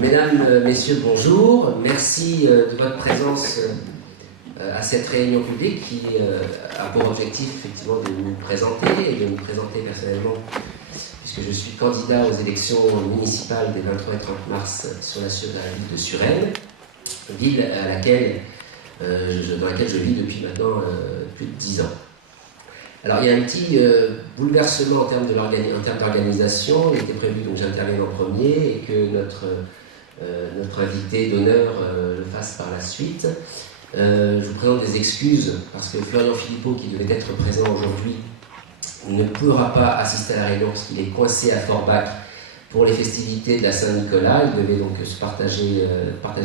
Mesdames, Messieurs, bonjour. Merci de votre présence à cette réunion publique qui a pour objectif effectivement de nous présenter et de nous présenter personnellement, puisque je suis candidat aux élections municipales des 23 et 30 mars sur la ville de Suresnes, ville dans laquelle je vis depuis maintenant plus de 10 ans. Alors il y a un petit bouleversement en termes d'organisation. Il était prévu donc j'intervienne en premier et que notre invité d'honneur le fasse par la suite. Je vous présente des excuses parce que Florian Philippot, qui devait être présent aujourd'hui, ne pourra pas assister à la réunion parce qu'il est coincé à Forbach pour les festivités de la Saint-Nicolas. Il devait donc se partager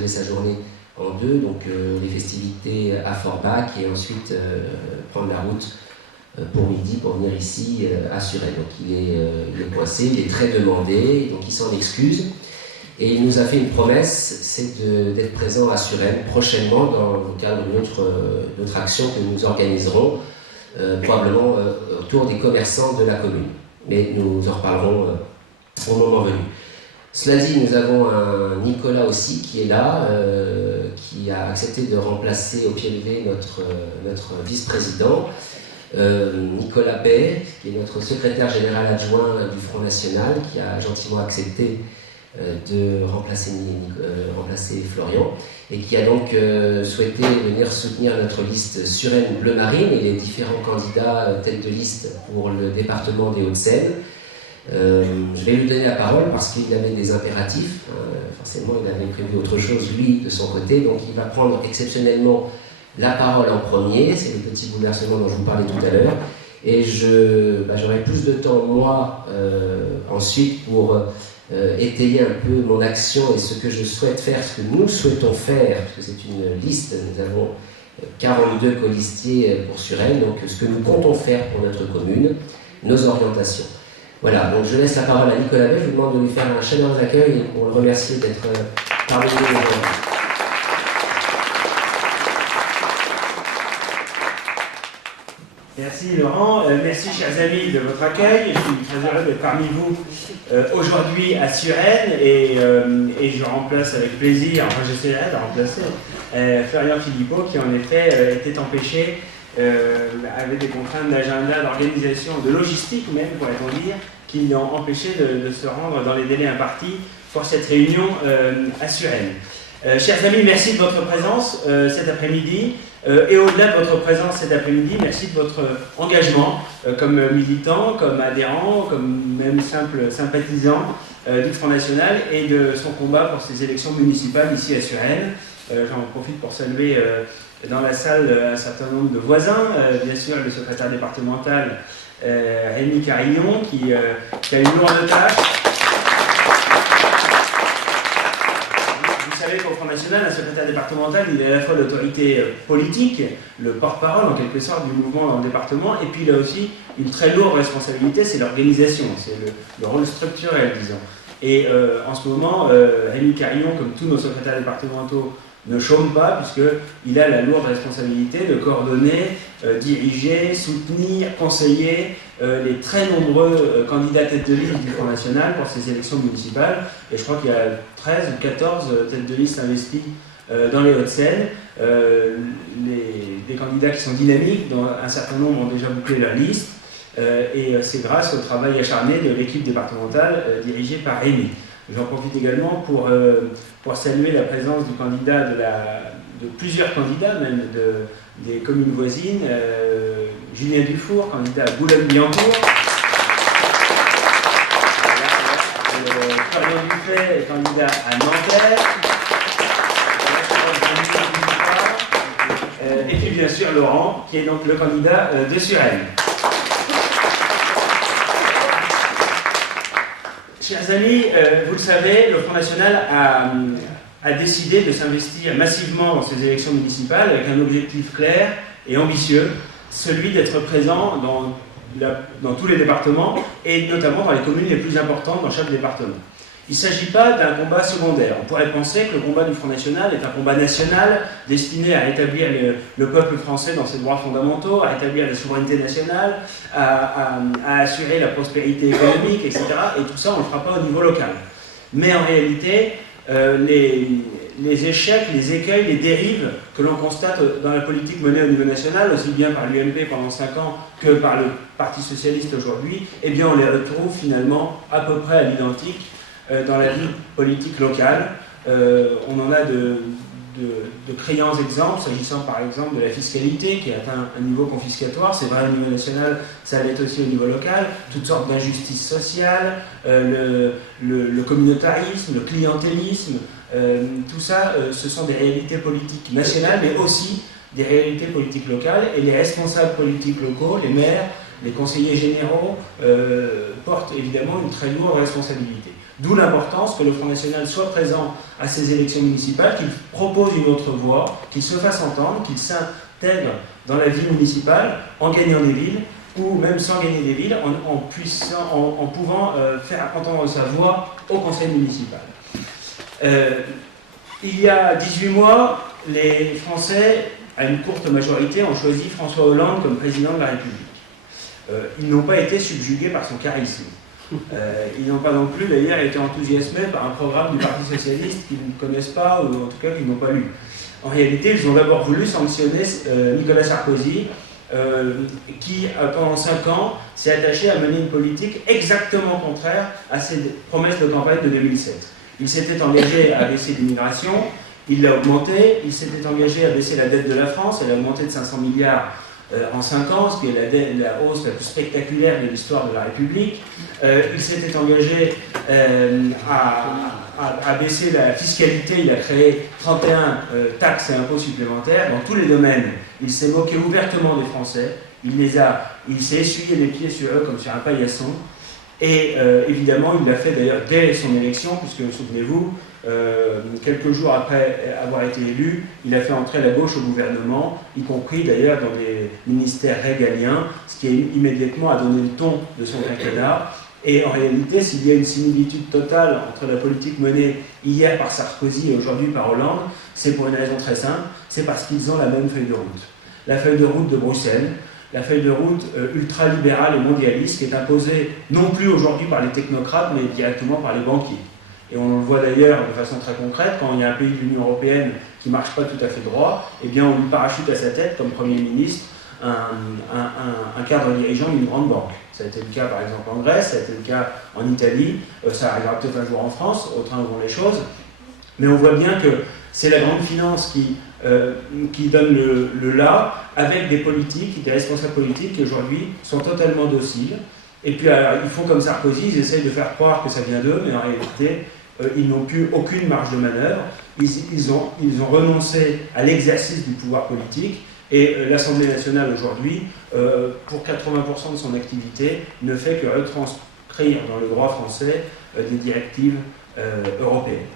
sa journée en deux, donc les festivités à Forbach et ensuite prendre la route pour midi pour venir ici à Suresnes. Donc il est coincé, il est très demandé, donc il s'en excuse. Et il nous a fait une promesse, c'est d'être présent à Suresnes prochainement dans le cadre d'une autre action que nous organiserons, probablement autour des commerçants de la commune. Mais nous en reparlerons au moment venu. Cela dit, nous avons un Nicolas aussi qui est là, qui a accepté de remplacer au pied levé notre vice-président, Nicolas Bay, qui est notre secrétaire général adjoint du Front National, qui a gentiment accepté de remplacer Florian et qui a donc souhaité venir soutenir notre liste Suresnes Bleu Marine et les différents candidats tête de liste pour le département des Hauts-de-Seine. Je vais lui donner la parole parce qu'il avait des impératifs, forcément il avait prévu autre chose lui de son côté, donc il va prendre exceptionnellement la parole en premier, c'est le petit bouleversement dont je vous parlais tout à l'heure, et j'aurai plus de temps moi ensuite pour étayer un peu mon action et ce que je souhaite faire, ce que nous souhaitons faire, parce que c'est une liste, nous avons 42 colistiers pour Suresnes, donc ce que nous comptons faire pour notre commune, nos orientations. Voilà, donc je laisse la parole à Nicolas Bay, je vous demande de lui faire un chaleureux accueil pour le remercier d'être parmi nous aujourd'hui. Merci Laurent, merci chers amis de votre accueil. Je suis très heureux d'être parmi vous aujourd'hui à Suresnes et je remplace avec plaisir, enfin j'essaierai de remplacer Florian Philippot qui en effet était empêché, avait des contraintes d'agenda, d'organisation, de logistique même pourrait-on dire, qui l'ont empêché de se rendre dans les délais impartis pour cette réunion à Suresnes. Chers amis, merci de votre présence cet après-midi. Et au-delà de votre présence cet après-midi, merci de votre engagement comme militant, comme adhérent, comme même simple sympathisant du Front National et de son combat pour ces élections municipales ici à Suresnes. J'en profite pour saluer dans la salle un certain nombre de voisins, bien sûr le secrétaire départemental Rémi Carignon qui a une lourde tâche. Vous savez qu'au Front National, un secrétaire départemental, il est à la fois l'autorité politique, le porte-parole en quelque sorte du mouvement dans le département, et puis il a aussi une très lourde responsabilité, c'est l'organisation, c'est le rôle structurel, disons. Et en ce moment, Rémi Carignon, comme tous nos secrétaires départementaux, ne chôme pas, puisqu'il a la lourde responsabilité de coordonner, diriger, soutenir, conseiller les très nombreux candidats tête de liste du Front National pour ces élections municipales. Et je crois qu'il y a 13 ou 14 têtes de liste investies dans les Hauts-de-Seine. Des candidats qui sont dynamiques, dont un certain nombre ont déjà bouclé leur liste. Et c'est grâce au travail acharné de l'équipe départementale dirigée par Rémi. J'en profite également pour saluer la présence du candidat de plusieurs candidats, même des communes voisines, Julien Dufour, candidat à Boulogne-Billancourt, Florian Dufay, candidat à Nanterre, et puis bien sûr Laurent, qui est donc le candidat de Suresnes. Chers amis, vous le savez, le Front National a décidé de s'investir massivement dans ces élections municipales avec un objectif clair et ambitieux, celui d'être présent dans tous les départements et notamment dans les communes les plus importantes dans chaque département. Il ne s'agit pas d'un combat secondaire. On pourrait penser que le combat du Front National est un combat national destiné à rétablir le peuple français dans ses droits fondamentaux, à rétablir la souveraineté nationale, à assurer la prospérité économique, etc. Et tout ça, on ne le fera pas au niveau local. Mais en réalité, les échecs, les écueils, les dérives que l'on constate dans la politique menée au niveau national, aussi bien par l'UMP pendant 5 ans que par le Parti Socialiste aujourd'hui, eh bien on les retrouve finalement à peu près à l'identique dans la vie politique locale. On en a de criants exemples, s'agissant par exemple de la fiscalité qui atteint un niveau confiscatoire. C'est vrai au niveau national, ça l'est aussi au niveau local. Toutes sortes d'injustices sociales, le communautarisme, le clientélisme, tout ça, ce sont des réalités politiques nationales, mais aussi des réalités politiques locales. Et les responsables politiques locaux, les maires, les conseillers généraux, portent évidemment une très lourde responsabilité. D'où l'importance que le Front National soit présent à ces élections municipales, qu'il propose une autre voie, qu'il se fasse entendre, qu'il s'intègre dans la vie municipale en gagnant des villes, ou même sans gagner des villes, en pouvant faire entendre sa voix au conseil municipal. Il y a 18 mois, les Français, à une courte majorité, ont choisi François Hollande comme président de la République. Ils n'ont pas été subjugués par son charisme. Ils n'ont pas non plus d'ailleurs été enthousiasmés par un programme du Parti Socialiste qu'ils ne connaissent pas, ou en tout cas qu'ils n'ont pas lu. En réalité, ils ont d'abord voulu sanctionner Nicolas Sarkozy, qui pendant 5 ans s'est attaché à mener une politique exactement contraire à ses promesses de campagne de 2007. Il s'était engagé à baisser l'immigration, il l'a augmenté, il s'était engagé à baisser la dette de la France, elle a augmenté de 500 milliards en 5 ans, ce qui est la hausse la plus spectaculaire de l'histoire de la République. Il s'était engagé à baisser la fiscalité, il a créé 31 taxes et impôts supplémentaires dans tous les domaines. Il s'est moqué ouvertement des Français, il s'est essuyé les pieds sur eux comme sur un paillasson. Et évidemment, il l'a fait d'ailleurs dès son élection, puisque, souvenez-vous, quelques jours après avoir été élu, il a fait entrer la gauche au gouvernement, y compris d'ailleurs dans des ministères régaliens, ce qui immédiatement a donné le ton de son quinquennat. Et en réalité, s'il y a une similitude totale entre la politique menée hier par Sarkozy et aujourd'hui par Hollande, c'est pour une raison très simple, c'est parce qu'ils ont la même feuille de route. La feuille de route de Bruxelles, la feuille de route ultralibérale et mondialiste qui est imposée non plus aujourd'hui par les technocrates, mais directement par les banquiers. Et on le voit d'ailleurs de façon très concrète, quand il y a un pays de l'Union européenne qui ne marche pas tout à fait droit, eh bien on lui parachute à sa tête, comme Premier ministre, un cadre dirigeant d'une grande banque. Ça a été le cas par exemple en Grèce, ça a été le cas en Italie, ça arrivera peut-être un jour en France, au train où vont les choses. Mais on voit bien que c'est la grande finance qui donne le là, avec des politiques, des responsables politiques qui aujourd'hui sont totalement dociles. Et puis alors, ils font comme Sarkozy, ils essayent de faire croire que ça vient d'eux, mais en réalité, ils n'ont plus aucune marge de manœuvre. Ils ont renoncé à l'exercice du pouvoir politique. Et l'Assemblée nationale aujourd'hui, pour 80% de son activité, ne fait que retranscrire dans le droit français des directives européennes.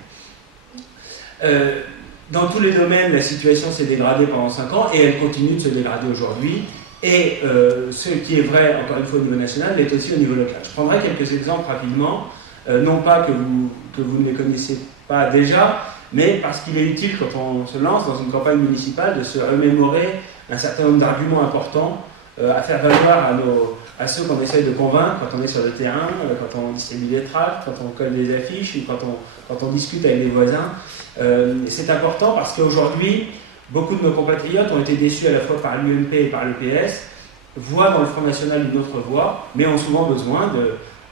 Dans tous les domaines, la situation s'est dégradée pendant 5 ans et elle continue de se dégrader aujourd'hui. Et ce qui est vrai, encore une fois, au niveau national, l'est aussi au niveau local. Je prendrai quelques exemples rapidement, non pas que vous ne les connaissiez pas déjà, mais parce qu'il est utile, quand on se lance dans une campagne municipale, de se remémorer un certain nombre d'arguments importants à faire valoir à ceux qu'on essaye de convaincre quand on est sur le terrain, quand on distribue des tracts, quand on colle des affiches, ou quand on discute avec les voisins. C'est important parce qu'aujourd'hui, beaucoup de nos compatriotes ont été déçus à la fois par l'UMP et par le PS, voient dans le Front National une autre voie, mais ont souvent besoin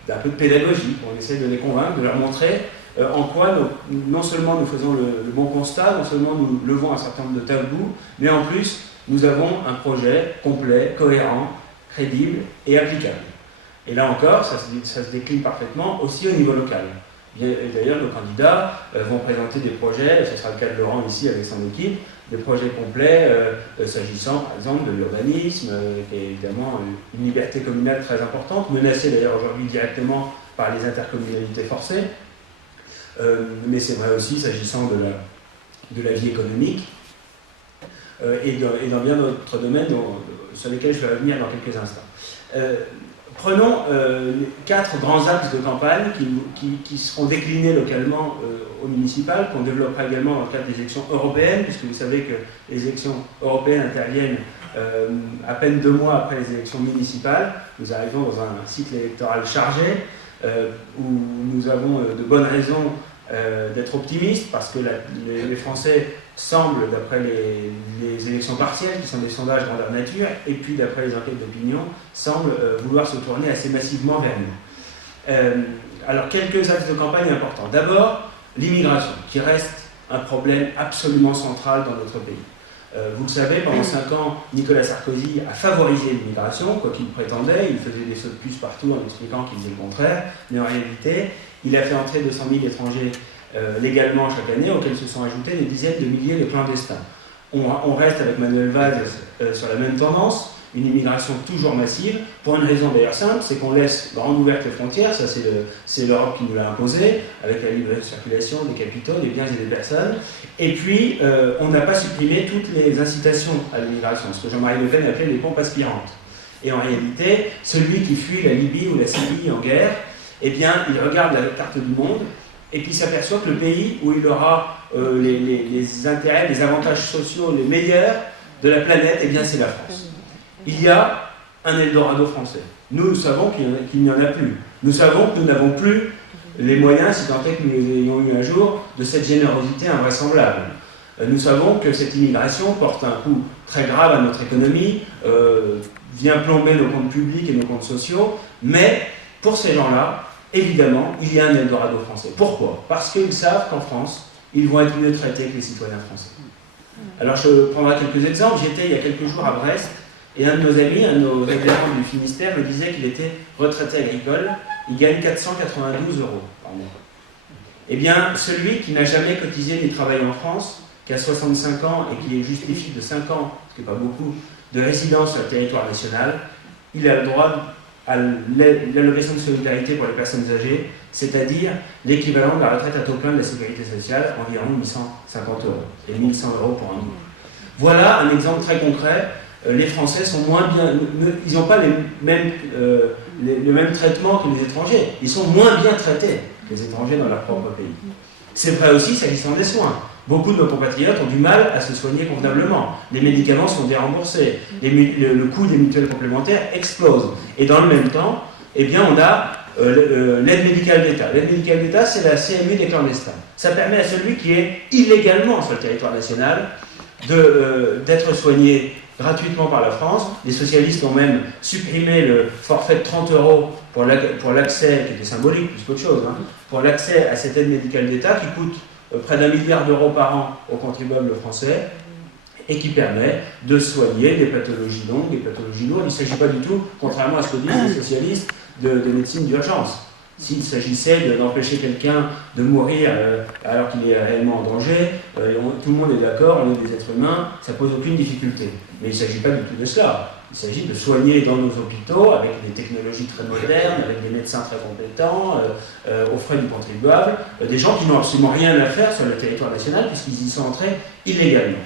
d'un peu de pédagogie. On essaie de les convaincre, de leur montrer en quoi non seulement nous faisons le bon constat, non seulement nous levons un certain nombre de tabous, mais en plus nous avons un projet complet, cohérent, crédible et applicable. Et là encore, ça se décline parfaitement aussi au niveau local. D'ailleurs, nos candidats vont présenter des projets, ce sera le cas de Laurent ici avec son équipe, des projets complets s'agissant par exemple de l'urbanisme, qui est évidemment une liberté communale très importante, menacée d'ailleurs aujourd'hui directement par les intercommunalités forcées, mais c'est vrai aussi s'agissant de la vie économique et dans bien d'autres domaines sur lesquels je vais revenir dans quelques instants. Prenons 4 grands axes de campagne qui seront déclinés localement au municipal, qu'on développera également dans le cadre des élections européennes, puisque vous savez que les élections européennes interviennent à peine 2 mois après les élections municipales. Nous arrivons dans un cycle électoral chargé, où nous avons de bonnes raisons d'être optimiste parce que les Français semblent, d'après les élections partielles, qui sont des sondages grandeur nature, et puis d'après les enquêtes d'opinion, semblent vouloir se tourner assez massivement vers nous. Alors, quelques axes de campagne importants. D'abord, l'immigration, qui reste un problème absolument central dans notre pays. Vous le savez, pendant 5 ans, Nicolas Sarkozy a favorisé l'immigration, quoi qu'il prétendait. Il faisait des sauts de puce partout en expliquant qu'il faisait le contraire. Mais en réalité, il a fait entrer 200 000 étrangers légalement chaque année, auxquels se sont ajoutés des dizaines de milliers de clandestins. On reste avec Manuel Valls sur la même tendance, une immigration toujours massive, pour une raison d'ailleurs simple, c'est qu'on laisse grande ouverte les frontières, ça c'est l'Europe qui nous l'a imposé, avec la libre circulation des capitaux, des biens et des personnes, et puis on n'a pas supprimé toutes les incitations à l'immigration, ce que Jean-Marie Le Pen appelait les pompes aspirantes. Et en réalité, celui qui fuit la Libye ou la Syrie en guerre, eh bien, il regarde la carte du monde, et puis s'aperçoit que le pays où il aura les intérêts, les avantages sociaux les meilleurs de la planète, eh bien c'est la France. Il y a un Eldorado français. Nous savons qu'il n'y en a plus. Nous savons que nous n'avons plus les moyens, si tant est que nous les ayons eu un jour, de cette générosité invraisemblable. Nous savons que cette immigration porte un coup très grave à notre économie, vient plomber nos comptes publics et nos comptes sociaux, mais pour ces gens-là, évidemment, il y a un Eldorado français. Pourquoi? Parce qu'ils savent qu'en France, ils vont être mieux traités que les citoyens français. Alors je prendrai quelques exemples. J'étais il y a quelques jours à Brest, et un de nos amis, un de nos adhérents du Finistère, me disait qu'il était retraité agricole. Il gagne 492 € par mois. Eh bien, celui qui n'a jamais cotisé ni travaillé en France, qui a 65 ans et qui est justifié de 5 ans, ce qui n'est pas beaucoup, de résidence sur le territoire national, il a le droit à l'allocation de solidarité pour les personnes âgées, c'est-à-dire l'équivalent de la retraite à taux plein de la sécurité sociale, environ 850 € et 1100 € pour un mois. Voilà un exemple très concret. Les Français sont moins bien, ils n'ont pas le même traitement que les étrangers. Ils sont moins bien traités que les étrangers dans leur propre pays. C'est vrai aussi s'agissant des soins. Beaucoup de nos compatriotes ont du mal à se soigner convenablement. Les médicaments sont déremboursés. Le coût des mutuelles complémentaires explose. Et dans le même temps, eh bien, on a l'aide médicale d'État. L'aide médicale d'État, c'est la CMU des clandestins. Ça permet à celui qui est illégalement sur le territoire national d'être soigné gratuitement par la France. Les socialistes ont même supprimé le forfait de 30 € pour l'accès, qui était symbolique plus qu'autre chose, pour l'accès à cette aide médicale d'État qui coûte près d'1 milliard € par an aux contribuables français et qui permet de soigner des pathologies longues, des pathologies lourdes. Il ne s'agit pas du tout, contrairement à ce que disent les socialistes, de médecine d'urgence. S'il s'agissait d'empêcher quelqu'un de mourir alors qu'il est réellement en danger, tout le monde est d'accord, on est des êtres humains, ça pose aucune difficulté. Mais il ne s'agit pas du tout de cela. Il s'agit de soigner dans nos hôpitaux avec des technologies très modernes, avec des médecins très compétents, aux frais du contribuable, des gens qui n'ont absolument rien à faire sur le territoire national puisqu'ils y sont entrés illégalement.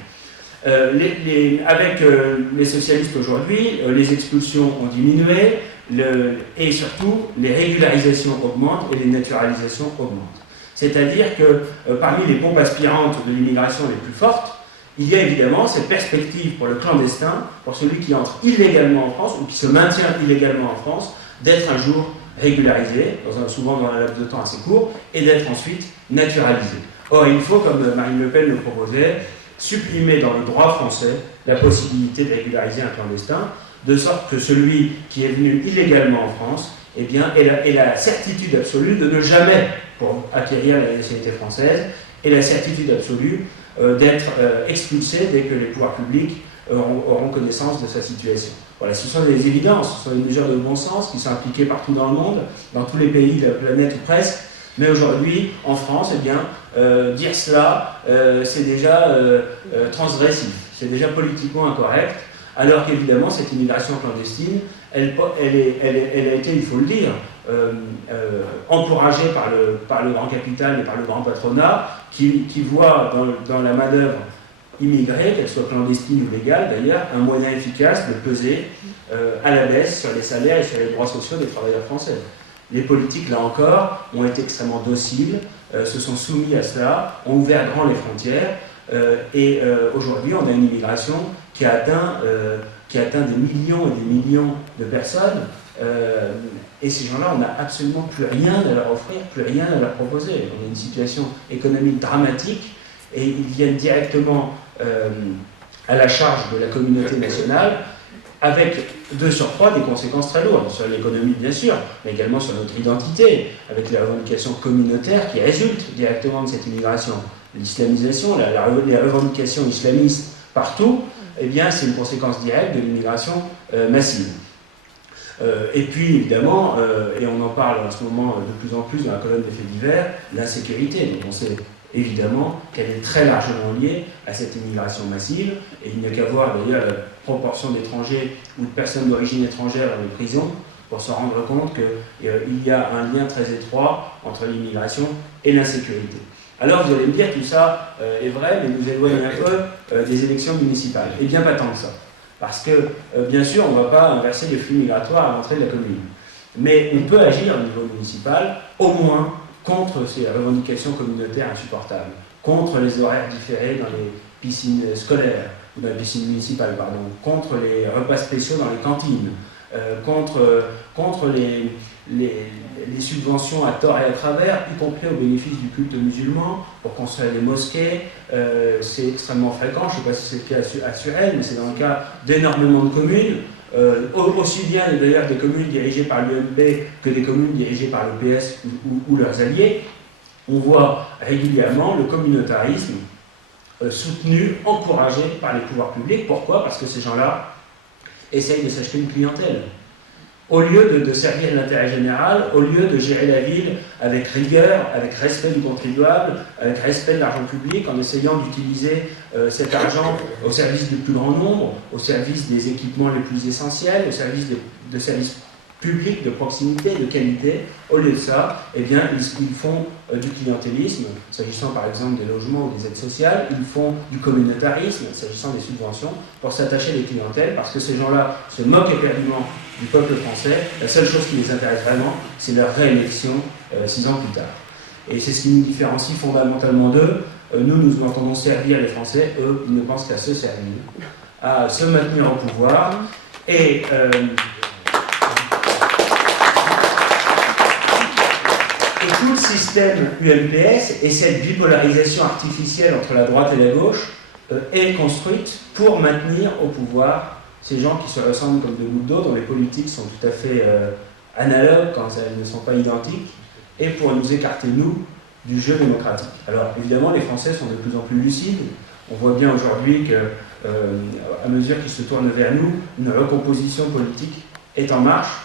Avec les socialistes aujourd'hui, les expulsions ont diminué, et surtout les régularisations augmentent et les naturalisations augmentent. C'est-à-dire que parmi les pompes aspirantes de l'immigration les plus fortes, il y a évidemment cette perspective pour le clandestin, pour celui qui entre illégalement en France ou qui se maintient illégalement en France, d'être un jour régularisé, souvent dans un laps de temps assez court, et d'être ensuite naturalisé. Or, il faut, comme Marine Le Pen le proposait, supprimer dans le droit français la possibilité de régulariser un clandestin, de sorte que celui qui est venu illégalement en France, eh bien, ait la certitude absolue de ne jamais, pour acquérir la nationalité française, et la certitude absolue d'être expulsé dès que les pouvoirs publics auront connaissance de sa situation. Voilà, ce sont des évidences, ce sont des mesures de bon sens qui sont appliquées partout dans le monde, dans tous les pays de la planète ou presque, mais aujourd'hui, en France, eh bien, dire cela, c'est déjà transgressif, c'est déjà politiquement incorrect, alors qu'évidemment, cette immigration clandestine, elle a été, il faut le dire, encouragée par le grand capital et par le grand patronat, qui voit dans la main-d'œuvre immigrée, qu'elle soit clandestine ou légale d'ailleurs, un moyen efficace de peser à la baisse sur les salaires et sur les droits sociaux des travailleurs français. Les politiques, là encore, ont été extrêmement dociles, se sont soumis à cela, ont ouvert grand les frontières, et aujourd'hui, on a une immigration qui a atteint des millions et des millions de personnes, Et ces gens-là, on n'a absolument plus rien à leur offrir, plus rien à leur proposer. On a une situation économique dramatique et ils viennent directement à la charge de la communauté nationale, avec de surcroît des conséquences très lourdes sur l'économie bien sûr, mais également sur notre identité, avec les revendications communautaires qui résultent directement de cette immigration. L'islamisation, les revendications islamistes partout, eh bien c'est une conséquence directe de l'immigration massive. Et puis évidemment, et on en parle en ce moment de plus en plus dans la colonne des faits divers, l'insécurité. Donc on sait évidemment qu'elle est très largement liée à cette immigration massive, et il n'y a qu'à voir d'ailleurs la proportion d'étrangers ou de personnes d'origine étrangère dans les prisons pour se rendre compte qu'il y a un lien très étroit entre l'immigration et l'insécurité. Alors vous allez me dire, tout ça est vrai, mais nous éloigne un peu des élections municipales. Eh bien pas tant que ça. Parce que, bien sûr, on ne va pas inverser les flux migratoires à l'entrée de la commune. Mais on peut agir au niveau municipal, au moins contre ces revendications communautaires insupportables, contre les horaires différés dans les piscines scolaires, ou dans les piscines municipales, pardon, contre les repas spéciaux dans les cantines, contre les subventions à tort et à travers, y compris au bénéfice du culte musulman, pour construire des mosquées. C'est extrêmement fréquent, je ne sais pas si c'est le cas à Suresnes, mais c'est dans le cas d'énormément de communes, aussi bien d'ailleurs des communes dirigées par l'UMP que des communes dirigées par le PS ou leurs alliés. On voit régulièrement le communautarisme soutenu, encouragé par les pouvoirs publics. Pourquoi? Parce que ces gens-là essayent de s'acheter une clientèle. Au lieu de servir l'intérêt général, au lieu de gérer la ville avec rigueur, avec respect du contribuable, avec respect de l'argent public, en essayant d'utiliser cet argent au service du plus grand nombre, au service des équipements les plus essentiels, au service de services publics de proximité, de qualité. Au lieu de ça, eh bien, ils font du clientélisme, s'agissant par exemple des logements ou des aides sociales, ils font du communautarisme, s'agissant des subventions, pour s'attacher des clientèles, parce que ces gens-là se moquent éperdument du peuple français. La seule chose qui les intéresse vraiment, c'est leur réélection 6 ans plus tard. Et c'est ce qui nous différencie fondamentalement d'eux. Nous entendons servir les Français, eux, ils ne pensent qu'à se servir, à se maintenir au pouvoir, et tout le système UMPS et cette bipolarisation artificielle entre la droite et la gauche est construite pour maintenir au pouvoir ces gens qui se ressemblent comme deux gouttes d'eau, dont les politiques sont tout à fait analogues quand elles ne sont pas identiques, et pour nous écarter, nous, du jeu démocratique. Alors évidemment, les Français sont de plus en plus lucides. On voit bien aujourd'hui que, à mesure qu'ils se tournent vers nous, une recomposition politique est en marche.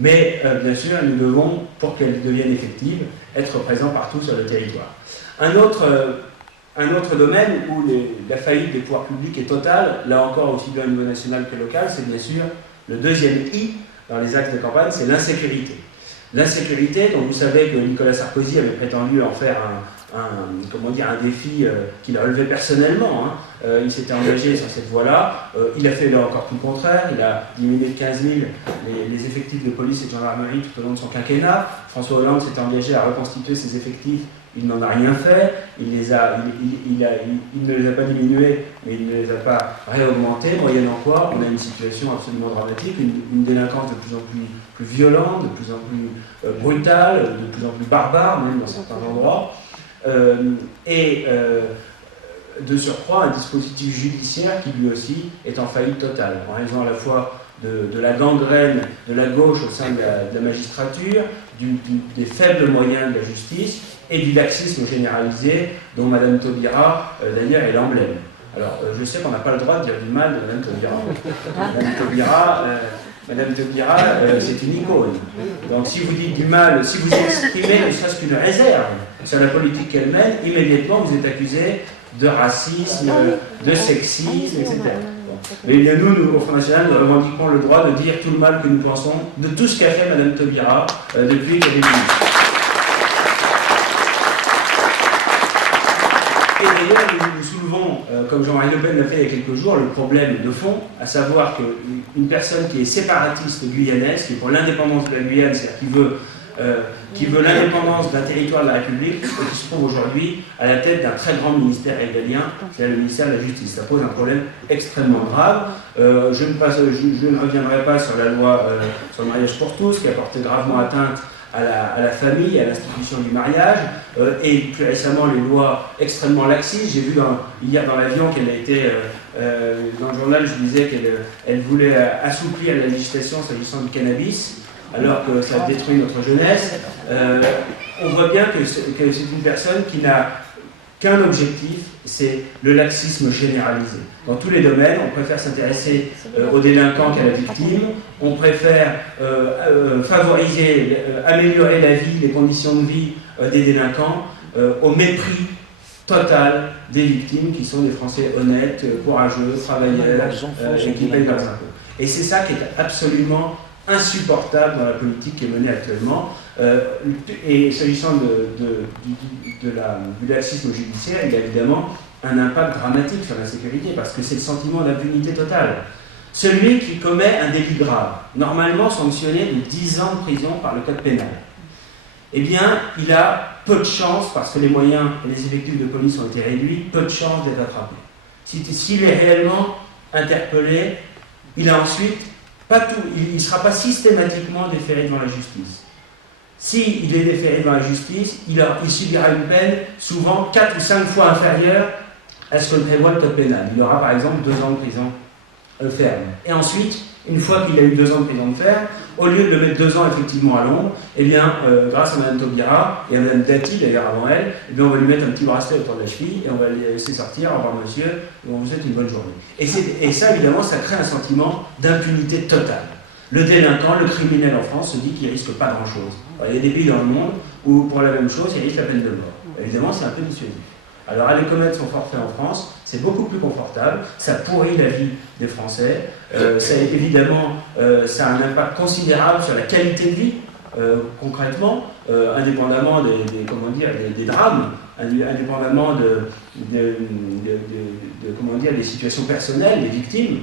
Mais bien sûr, nous devons, pour qu'elle devienne effective, être présents partout sur le territoire. Un autre domaine où la faillite des pouvoirs publics est totale, là encore aussi bien au niveau national que local, c'est bien sûr le deuxième I dans les axes de campagne, c'est l'insécurité. L'insécurité, dont vous savez que Nicolas Sarkozy avait prétendu en faire un défi qu'il relevait personnellement. Il s'était engagé sur cette voie-là. Il a fait là encore tout le contraire. Il a diminué de 15 000 les effectifs de police et de gendarmerie tout au long de son quinquennat. François Hollande s'était engagé à reconstituer ses effectifs. Il n'en a rien fait. Il ne les a pas diminués, mais il ne les a pas réaugmentés. Moyennant quoi, on a une situation absolument dramatique, une délinquance de plus en plus violente, de plus en plus brutale, de plus en plus barbare, même dans certains endroits. De surcroît, un dispositif judiciaire qui lui aussi est en faillite totale, en raison à la fois de la gangrène de la gauche au sein de la magistrature, des faibles moyens de la justice et du laxisme généralisé dont Mme Taubira, d'ailleurs, est l'emblème. Alors, je sais qu'on n'a pas le droit de dire du mal de Mme Taubira. Madame Taubira, c'est une icône. Donc si vous dites du mal, si vous exprimez ne serait-ce qu'une réserve sur la politique qu'elle mène, immédiatement vous êtes accusé de racisme, de sexisme, etc. Bon. Mais bien nous, au Front National, nous revendiquons le droit de dire tout le mal que nous pensons de tout ce qu'a fait Madame Taubira depuis qu'elle est ministre. Et d'ailleurs, nous soulevons, comme Jean-Marie Le Pen l'a fait il y a quelques jours, le problème de fond, à savoir qu'une personne qui est séparatiste guyanaise, qui est pour l'indépendance de la Guyane, c'est-à-dire qui veut qui veut l'indépendance d'un territoire de la République et qui se trouve aujourd'hui à la tête d'un très grand ministère régalien, c'est le ministère de la Justice. Ça pose un problème extrêmement grave. Je ne reviendrai pas sur la loi sur le mariage pour tous, qui a porté gravement atteinte à la famille, à l'institution du mariage, et plus récemment les lois extrêmement laxistes. J'ai vu hier dans l'avion qu'elle a été, dans le journal, je disais qu'elle voulait assouplir la législation s'agissant du cannabis, alors que ça détruit notre jeunesse. On voit bien que c'est une personne qui n'a qu'un objectif, c'est le laxisme généralisé. Dans tous les domaines, on préfère s'intéresser aux délinquants qu'à la victime, on préfère favoriser, améliorer la vie, les conditions de vie des délinquants, au mépris total des victimes qui sont des Français honnêtes, courageux, travailleurs, et qui payent leurs impôts. Et c'est ça qui est absolument insupportable dans la politique qui est menée actuellement. Et s'agissant du laxisme judiciaire, il y a évidemment un impact dramatique sur la sécurité, parce que c'est le sentiment d'impunité totale. Celui qui commet un délit grave, normalement sanctionné de 10 ans de prison par le code pénal, eh bien, il a peu de chances, parce que les moyens et les effectifs de police ont été réduits, peu de chances d'être attrapé. S'il est réellement interpellé, il a ensuite pas tout, il ne sera pas systématiquement déféré devant la justice. S'il est déféré devant la justice, il subira une peine souvent 4 ou 5 fois inférieure à ce que prévoit le code pénal. Il aura par exemple 2 ans de prison ferme. Et ensuite, une fois qu'il a eu 2 ans de prison ferme, au lieu de le mettre 2 ans effectivement à l'ombre, eh bien, grâce à Mme Taubira et à Mme Dati, d'ailleurs avant elle, eh bien, on va lui mettre un petit bracelet autour de la cheville et on va le laisser sortir. Au revoir monsieur, et on vous souhaite une bonne journée. Et ça, évidemment, ça crée un sentiment d'impunité totale. Le délinquant, le criminel en France se dit qu'il ne risque pas grand-chose. Il y a des pays dans le monde où, pour la même chose, il risque la peine de mort. Évidemment, c'est un peu dissuasif. Alors, aller commettre son forfait en France, c'est beaucoup plus confortable, ça pourrit la vie des Français, évidemment, ça a un impact considérable sur la qualité de vie, concrètement, indépendamment des drames, indépendamment des situations personnelles des victimes,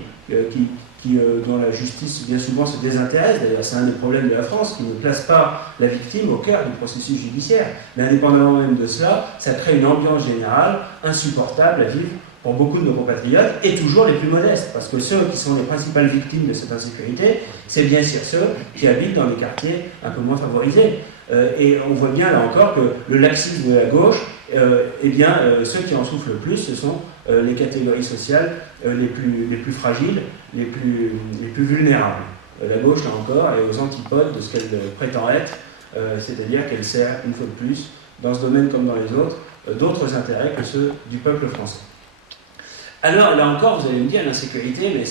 dont la justice bien souvent se désintéresse. D'ailleurs, c'est un des problèmes de la France, qui ne place pas la victime au cœur du processus judiciaire. Mais indépendamment même de cela, ça crée une ambiance générale insupportable à vivre pour beaucoup de nos compatriotes, et toujours les plus modestes, parce que ceux qui sont les principales victimes de cette insécurité, c'est bien sûr ceux qui habitent dans les quartiers un peu moins favorisés. Et on voit bien là encore que le laxisme de la gauche, ceux qui en souffrent le plus, ce sont les catégories sociales les plus fragiles, les plus vulnérables. La gauche, là encore, est aux antipodes de ce qu'elle prétend être, c'est-à-dire qu'elle sert, une fois de plus, dans ce domaine comme dans les autres, d'autres intérêts que ceux du peuple français. Alors, là encore, vous allez me dire, l'insécurité, mais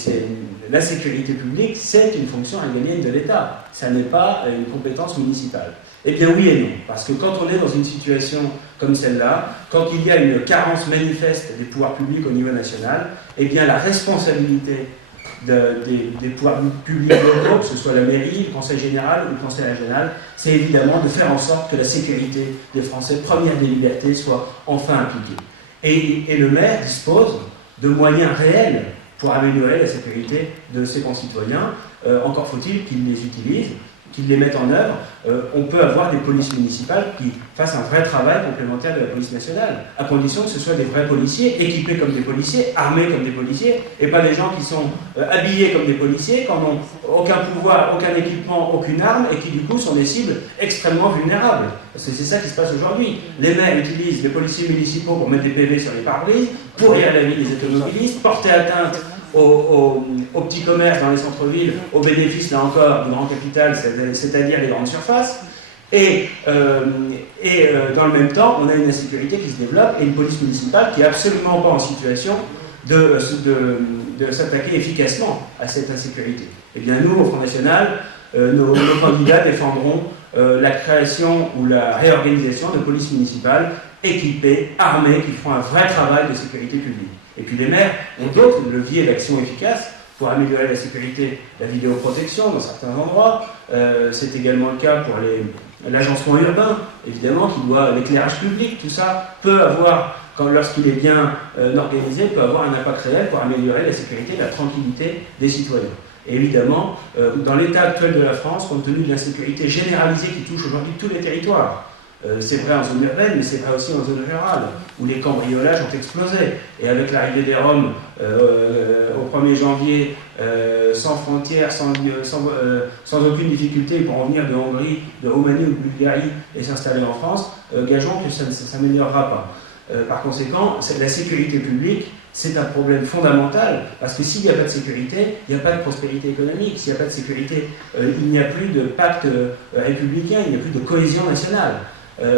la sécurité publique, c'est une fonction régalienne de l'État. Ça n'est pas une compétence municipale. Eh bien oui et non, parce que quand on est dans une situation comme celle-là, quand il y a une carence manifeste des pouvoirs publics au niveau national, eh bien la responsabilité des pouvoirs publics locaux, que ce soit la mairie, le conseil général ou le conseil régional, c'est évidemment de faire en sorte que la sécurité des Français, première des libertés, soit enfin appliquée. Et le maire dispose de moyens réels pour améliorer la sécurité de ses concitoyens. Encore faut-il qu'il les utilise, qu'ils les mettent en œuvre. On peut avoir des polices municipales qui fassent un vrai travail complémentaire de la police nationale, à condition que ce soit des vrais policiers, équipés comme des policiers, armés comme des policiers, et pas des gens qui sont habillés comme des policiers, qui n'ont aucun pouvoir, aucun équipement, aucune arme, et qui du coup sont des cibles extrêmement vulnérables. Parce que c'est ça qui se passe aujourd'hui. Les maires utilisent les policiers municipaux pour mettre des PV sur les pare-brises, pourrir la vie des automobilistes, porter atteinte aux petits commerces dans les centres-villes, aux bénéfices, là encore, du grand capital, c'est-à-dire les grandes surfaces. Et dans le même temps, on a une insécurité qui se développe et une police municipale qui n'est absolument pas en situation de s'attaquer efficacement à cette insécurité. Eh bien, nous, au Front National, nos candidats défendront la création ou la réorganisation de polices municipales équipées, armées, qui feront un vrai travail de sécurité publique. Et puis les maires ont d'autres leviers d'action efficaces pour améliorer la sécurité, la vidéoprotection dans certains endroits. C'est également le cas pour l'agencement urbain, évidemment, qui doit l'éclairage public. Tout ça peut avoir, lorsqu'il est bien organisé, peut avoir un impact réel pour améliorer la sécurité et la tranquillité des citoyens. Et évidemment, dans l'état actuel de la France, compte tenu de l'insécurité généralisée qui touche aujourd'hui tous les territoires, c'est vrai en zone urbaine, mais c'est vrai aussi en zone rurale, où les cambriolages ont explosé. Et avec l'arrivée des Roms au 1er janvier, sans frontières, sans aucune difficulté, ils pourront venir de Hongrie, de Roumanie ou de Bulgarie et s'installer en France, gageons que ça ne s'améliorera pas. Par conséquent, la sécurité publique, c'est un problème fondamental, parce que s'il n'y a pas de sécurité, il n'y a pas de prospérité économique. S'il n'y a pas de sécurité, il n'y a plus de pacte républicain, il n'y a plus de cohésion nationale.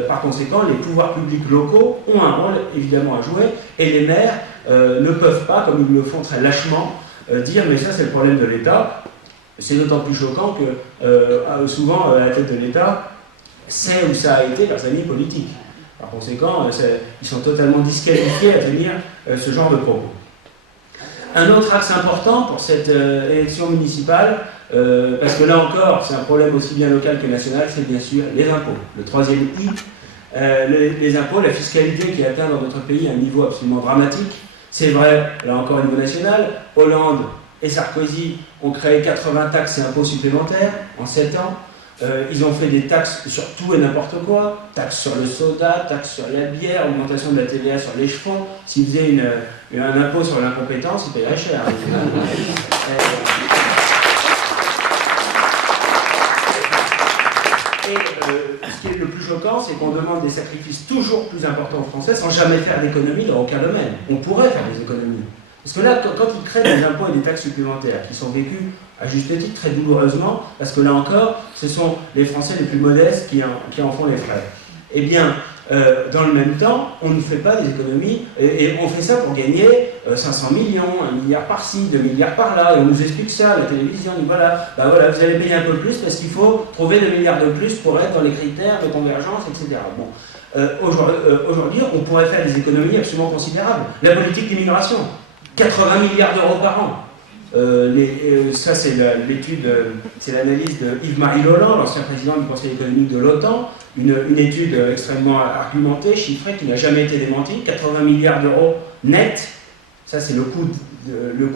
Par conséquent, les pouvoirs publics locaux ont un rôle évidemment à jouer, et les maires ne peuvent pas, comme ils le font très lâchement, dire mais ça c'est le problème de l'État. C'est d'autant plus choquant que souvent à la tête de l'État, c'est où ça a été leurs amis politiques. Par conséquent, ils sont totalement disqualifiés à tenir ce genre de propos. Un autre axe important pour cette élection municipale, parce que là encore, c'est un problème aussi bien local que national, c'est bien sûr les impôts. Le troisième I, les impôts, la fiscalité qui atteint dans notre pays un niveau absolument dramatique. C'est vrai, là encore au niveau national, Hollande et Sarkozy ont créé 80 taxes et impôts supplémentaires en 7 ans. Ils ont fait des taxes sur tout et n'importe quoi, taxes sur le soda, taxes sur la bière, augmentation de la TVA sur les chevaux. S'ils faisaient un impôt sur l'incompétence, ils paieraient cher. Et ce qui est le plus choquant, c'est qu'on demande des sacrifices toujours plus importants aux Français sans jamais faire d'économies dans aucun domaine. On pourrait faire des économies. Parce que là, quand ils créent des impôts et des taxes supplémentaires qui sont vécus à juste titre très douloureusement, parce que là encore, ce sont les Français les plus modestes qui en font les frais. Eh bien, dans le même temps, on ne fait pas des économies, et on fait ça pour gagner 500 millions, 1 milliard par-ci, 2 milliards par-là, et on nous explique ça à la télévision, on dit voilà, vous allez payer un peu plus parce qu'il faut trouver 2 milliards de plus pour être dans les critères de convergence, etc. Bon. Aujourd'hui, on pourrait faire des économies absolument considérables. La politique d'immigration, 80 milliards d'euros par an. Ça, c'est l'étude, c'est l'analyse de Yves-Marie Lolland, l'ancien président du Conseil économique de l'OTAN, une étude extrêmement argumentée, chiffrée, qui n'a jamais été démentie. 80 milliards d'euros net, ça c'est le coût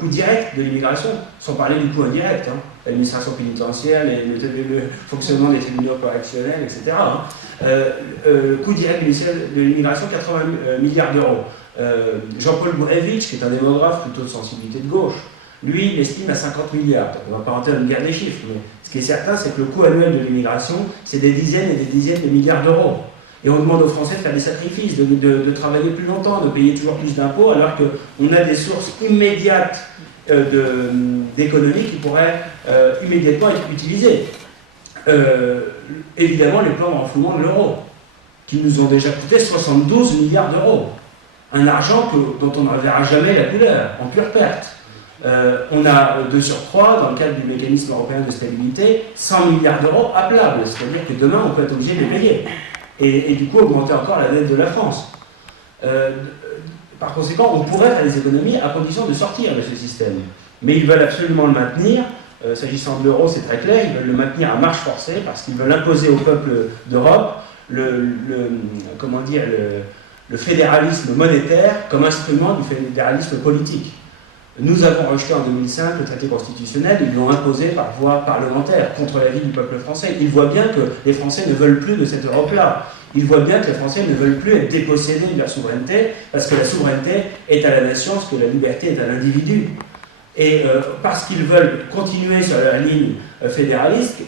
direct de l'immigration, sans parler du coût indirect, hein. L'administration pénitentiaire, le fonctionnement des tribunaux correctionnels, etc. Coût direct de l'immigration, 80 milliards d'euros. Jean-Paul Bourevitch, qui est un démographe plutôt de sensibilité de gauche, lui, il estime à 50 milliards. On ne va pas rentrer dans une guerre des chiffres, mais ce qui est certain, c'est que le coût annuel de l'immigration, c'est des dizaines et des dizaines de milliards d'euros. Et on demande aux Français de faire des sacrifices, de travailler plus longtemps, de payer toujours plus d'impôts, alors qu'on a des sources immédiates d'économie qui pourraient immédiatement être utilisées. Évidemment, les plans de renflouement de l'euro, qui nous ont déjà coûté 72 milliards d'euros. Un argent dont on ne verra jamais la couleur, en pure perte. On a de surcroît, dans le cadre du mécanisme européen de stabilité, 100 milliards d'euros appelables, c'est-à-dire que demain on peut être obligé de les payer, et du coup augmenter encore la dette de la France. Par conséquent, on pourrait faire des économies à condition de sortir de ce système. Mais ils veulent absolument le maintenir. S'agissant de l'euro, c'est très clair, ils veulent le maintenir à marche forcée parce qu'ils veulent imposer au peuple d'Europe le fédéralisme monétaire comme instrument du fédéralisme politique. Nous avons rejeté en 2005 le traité constitutionnel, ils l'ont imposé par voie parlementaire, contre l'avis du peuple français. Ils voient bien que les Français ne veulent plus de cette Europe-là. Ils voient bien que les Français ne veulent plus être dépossédés de leur souveraineté, parce que la souveraineté est à la nation, ce que la liberté est à l'individu. Et parce qu'ils veulent continuer sur la ligne fédéraliste,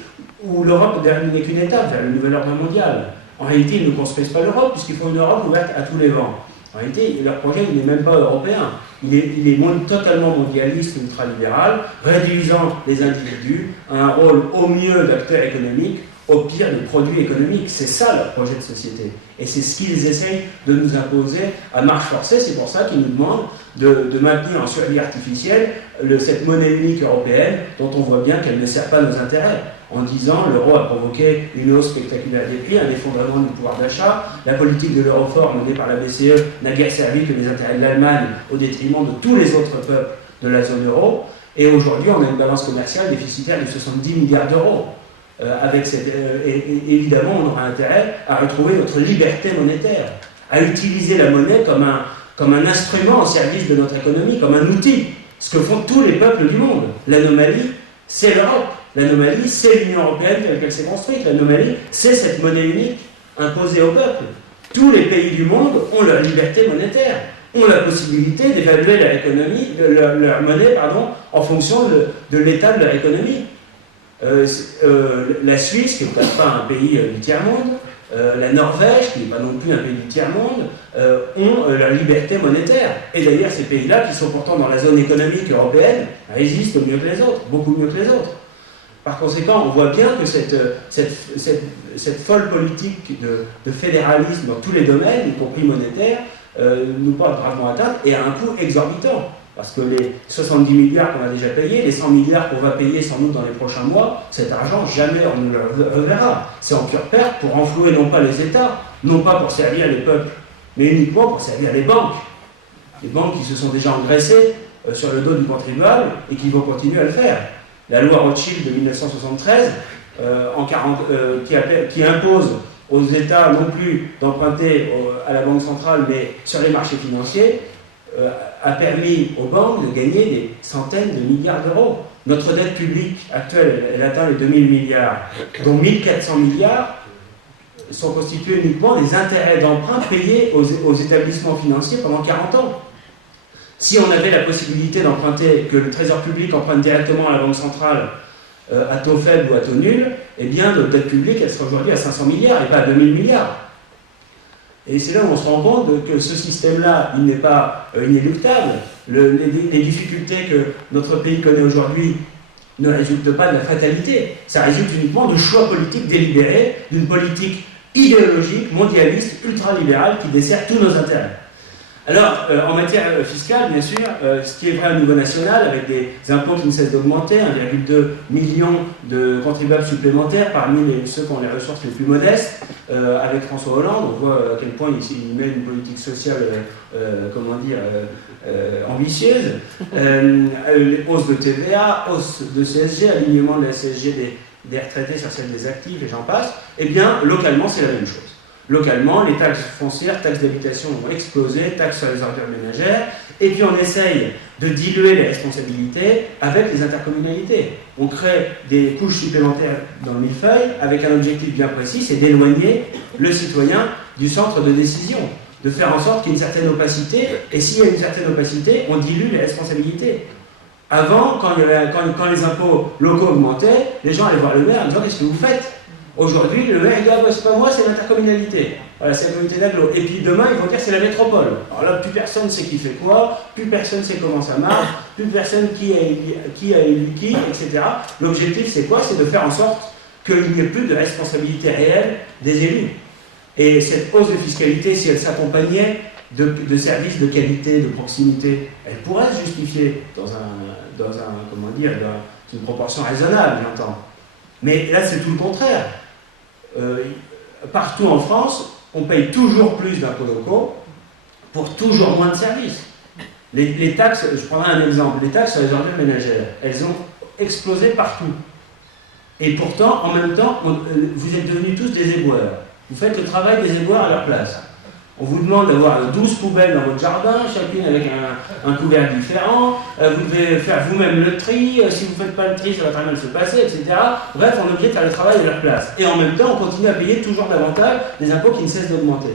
où l'Europe n'est qu'une étape vers le nouvel ordre mondial. En réalité, ils ne construisent pas l'Europe, puisqu'ils font une Europe ouverte à tous les vents. En réalité, leur projet n'est même pas européen. Il est totalement mondialiste, ultralibéral, réduisant les individus à un rôle au mieux d'acteurs économiques, au pire de produits économiques. C'est ça leur projet de société. Et c'est ce qu'ils essayent de nous imposer à marche forcée. C'est pour ça qu'ils nous demandent de maintenir en survie artificielle cette monnaie unique européenne dont on voit bien qu'elle ne sert pas nos intérêts. En disant l'euro a provoqué une hausse spectaculaire des prix, un effondrement du pouvoir d'achat. La politique de l'euro fort menée par la BCE n'a guère servi que les intérêts de l'Allemagne au détriment de tous les autres peuples de la zone euro. Et aujourd'hui, on a une balance commerciale déficitaire de 70 milliards d'euros. Évidemment, on aura intérêt à retrouver notre liberté monétaire, à utiliser la monnaie comme un instrument au service de notre économie, comme un outil. Ce que font tous les peuples du monde. L'anomalie, c'est l'Europe. L'anomalie, c'est l'Union européenne telle qu'elle s'est construite. L'anomalie, c'est cette monnaie unique imposée au peuple. Tous les pays du monde ont leur liberté monétaire, ont la possibilité d'évaluer leur économie, leur monnaie, en fonction de l'état de leur économie. La Suisse, qui n'est peut-être pas un pays du tiers-monde, la Norvège, qui n'est pas non plus un pays du tiers-monde, ont leur liberté monétaire. Et d'ailleurs, ces pays-là, qui sont pourtant dans la zone économique européenne, résistent mieux que les autres, beaucoup mieux que les autres. Par conséquent, on voit bien que cette folle politique de fédéralisme dans tous les domaines, y compris monétaire, nous porte gravement atteinte et a un coût exorbitant. Parce que les 70 milliards qu'on a déjà payés, les 100 milliards qu'on va payer sans doute dans les prochains mois, cet argent, jamais on ne le reverra. C'est en pure perte pour enflouer non pas les États, non pas pour servir les peuples, mais uniquement pour servir les banques. Les banques qui se sont déjà engraissées sur le dos du contribuable et qui vont continuer à le faire. La loi Rothschild de 1973, qui impose aux États non plus d'emprunter à la Banque centrale, mais sur les marchés financiers, a permis aux banques de gagner des centaines de milliards d'euros. Notre dette publique actuelle, elle atteint les 2000 milliards, dont 1400 milliards sont constitués uniquement des intérêts d'emprunt payés aux établissements financiers pendant 40 ans. Si on avait la possibilité d'emprunter, que le Trésor public emprunte directement à la Banque centrale à taux faible ou à taux nul, eh bien notre dette publique, elle serait aujourd'hui à 500 milliards et pas à 2000 milliards. Et c'est là où on se rend compte que ce système-là, il n'est pas inéluctable. Les difficultés que notre pays connaît aujourd'hui ne résultent pas de la fatalité. Ça résulte uniquement de choix politiques délibérés, d'une politique idéologique, mondialiste, ultralibérale qui dessert tous nos intérêts. Alors, en matière fiscale, bien sûr, ce qui est vrai au niveau national, avec des impôts qui ne cessent d'augmenter, 1,2 million de contribuables supplémentaires parmi ceux qui ont les ressources les plus modestes, avec François Hollande, on voit à quel point il met une politique sociale, ambitieuse, hausse de TVA, hausse de CSG, alignement de la CSG des retraités sur celle des actifs, et j'en passe. Eh bien, localement, c'est la même chose. Localement, les taxes foncières, taxes d'habitation ont explosé, taxes sur les ordures ménagères, et puis on essaye de diluer les responsabilités avec les intercommunalités. On crée des couches supplémentaires dans le millefeuille avec un objectif bien précis, c'est d'éloigner le citoyen du centre de décision, de faire en sorte qu'il y ait une certaine opacité, et s'il y a une certaine opacité, on dilue les responsabilités. Avant, quand les impôts locaux augmentaient, les gens allaient voir le maire en disant « Qu'est-ce que vous faites ?» Aujourd'hui, le maire, il dit « Ah, c'est pas moi, c'est l'intercommunalité. » Voilà, c'est la communauté d'agglo. Et puis demain, ils vont dire « C'est la métropole. » Alors là, plus personne ne sait qui fait quoi, plus personne ne sait comment ça marche, plus personne qui a élu qui, etc. L'objectif, c'est quoi? C'est de faire en sorte qu'il n'y ait plus de responsabilité réelle des élus. Et cette hausse de fiscalité, si elle s'accompagnait de services de qualité, de proximité, elle pourrait se justifier dans une proportion raisonnable, j'entends. Mais là, c'est tout le contraire. Partout en France, on paye toujours plus d'impôts locaux pour toujours moins de services. Les taxes, je prendrai un exemple, les taxes sur les ordures ménagères, elles ont explosé partout. Et pourtant, en même temps, vous êtes devenus tous des éboueurs. Vous faites le travail des éboueurs à leur place. On vous demande d'avoir 12 poubelles dans votre jardin, chacune avec un couvert différent. Vous devez faire vous-même le tri. Si vous ne faites pas le tri, ça va très mal se passer, etc. Bref, on est obligé de faire le travail à leur place. Et en même temps, on continue à payer toujours davantage des impôts qui ne cessent d'augmenter.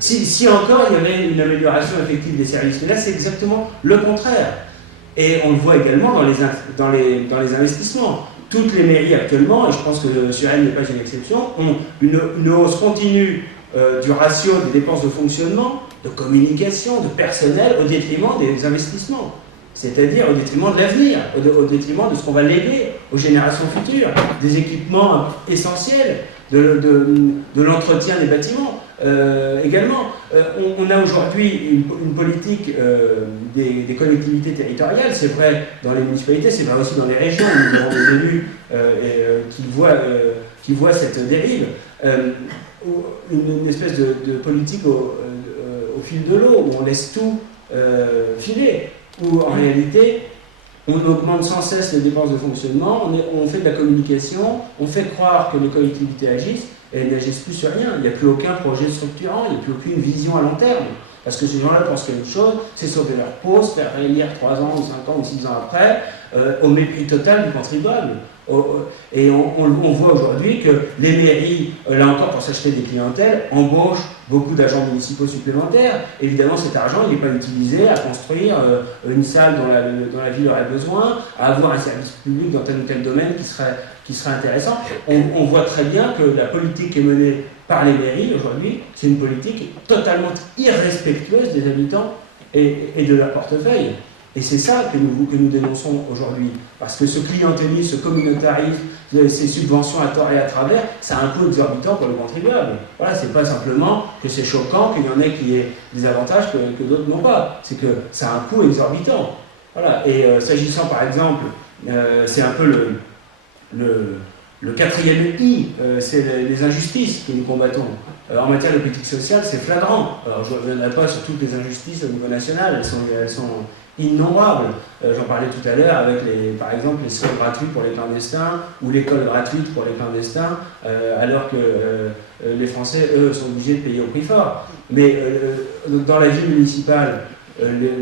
Si encore il y avait une amélioration effective des services, mais là c'est exactement le contraire. Et on le voit également dans les investissements. Toutes les mairies actuellement, et je pense que Suresnes n'est pas une exception, ont une hausse continue du ratio des dépenses de fonctionnement, de communication, de personnel, au détriment des investissements. C'est-à-dire au détriment de l'avenir, au détriment de ce qu'on va léguer aux générations futures, des équipements essentiels, de l'entretien des bâtiments. Également, on a aujourd'hui une politique des collectivités territoriales, c'est vrai dans les municipalités, c'est vrai aussi dans les régions, où nous avons des élus qui voient cette dérive. Une espèce de politique au fil de l'eau, où on laisse tout filer, où en réalité on augmente sans cesse les dépenses de fonctionnement, on fait de la communication, on fait croire que les collectivités agissent, et elles n'agissent plus sur rien. Il n'y a plus aucun projet structurant, il n'y a plus aucune vision à long terme. Parce que ces gens-là pensent qu'il y a une chose, c'est sauver leur peau, se faire réélire 3 ans ou 5 ans ou 6 ans après, au mépris total du contribuable. Et on voit aujourd'hui que les mairies, là encore pour s'acheter des clientèles, embauchent beaucoup d'agents municipaux supplémentaires. Évidemment, cet argent, il n'est pas utilisé à construire une salle dont la ville aurait besoin, à avoir un service public dans tel ou tel domaine qui serait intéressant. On voit très bien que la politique qui est menée par les mairies aujourd'hui, c'est une politique totalement irrespectueuse des habitants et de leur portefeuille. Et c'est ça que nous dénonçons aujourd'hui. Parce que ce clientélisme, ce communautarisme, ces subventions à tort et à travers, ça a un coût exorbitant pour le contribuable. Voilà, c'est pas simplement que c'est choquant qu'il y en ait qui aient des avantages que d'autres n'ont pas. C'est que ça a un coût exorbitant. Voilà. Et s'agissant par exemple, c'est un peu le quatrième I, c'est les injustices que nous combattons. En matière de politique sociale, c'est flagrant. Alors je ne reviendrai pas sur toutes les injustices au niveau national, elles sont innombrables. J'en parlais tout à l'heure avec, par exemple, les soins gratuits pour les clandestins ou l'école gratuite pour les clandestins, alors que les Français, eux, sont obligés de payer au prix fort. Mais dans la vie municipale,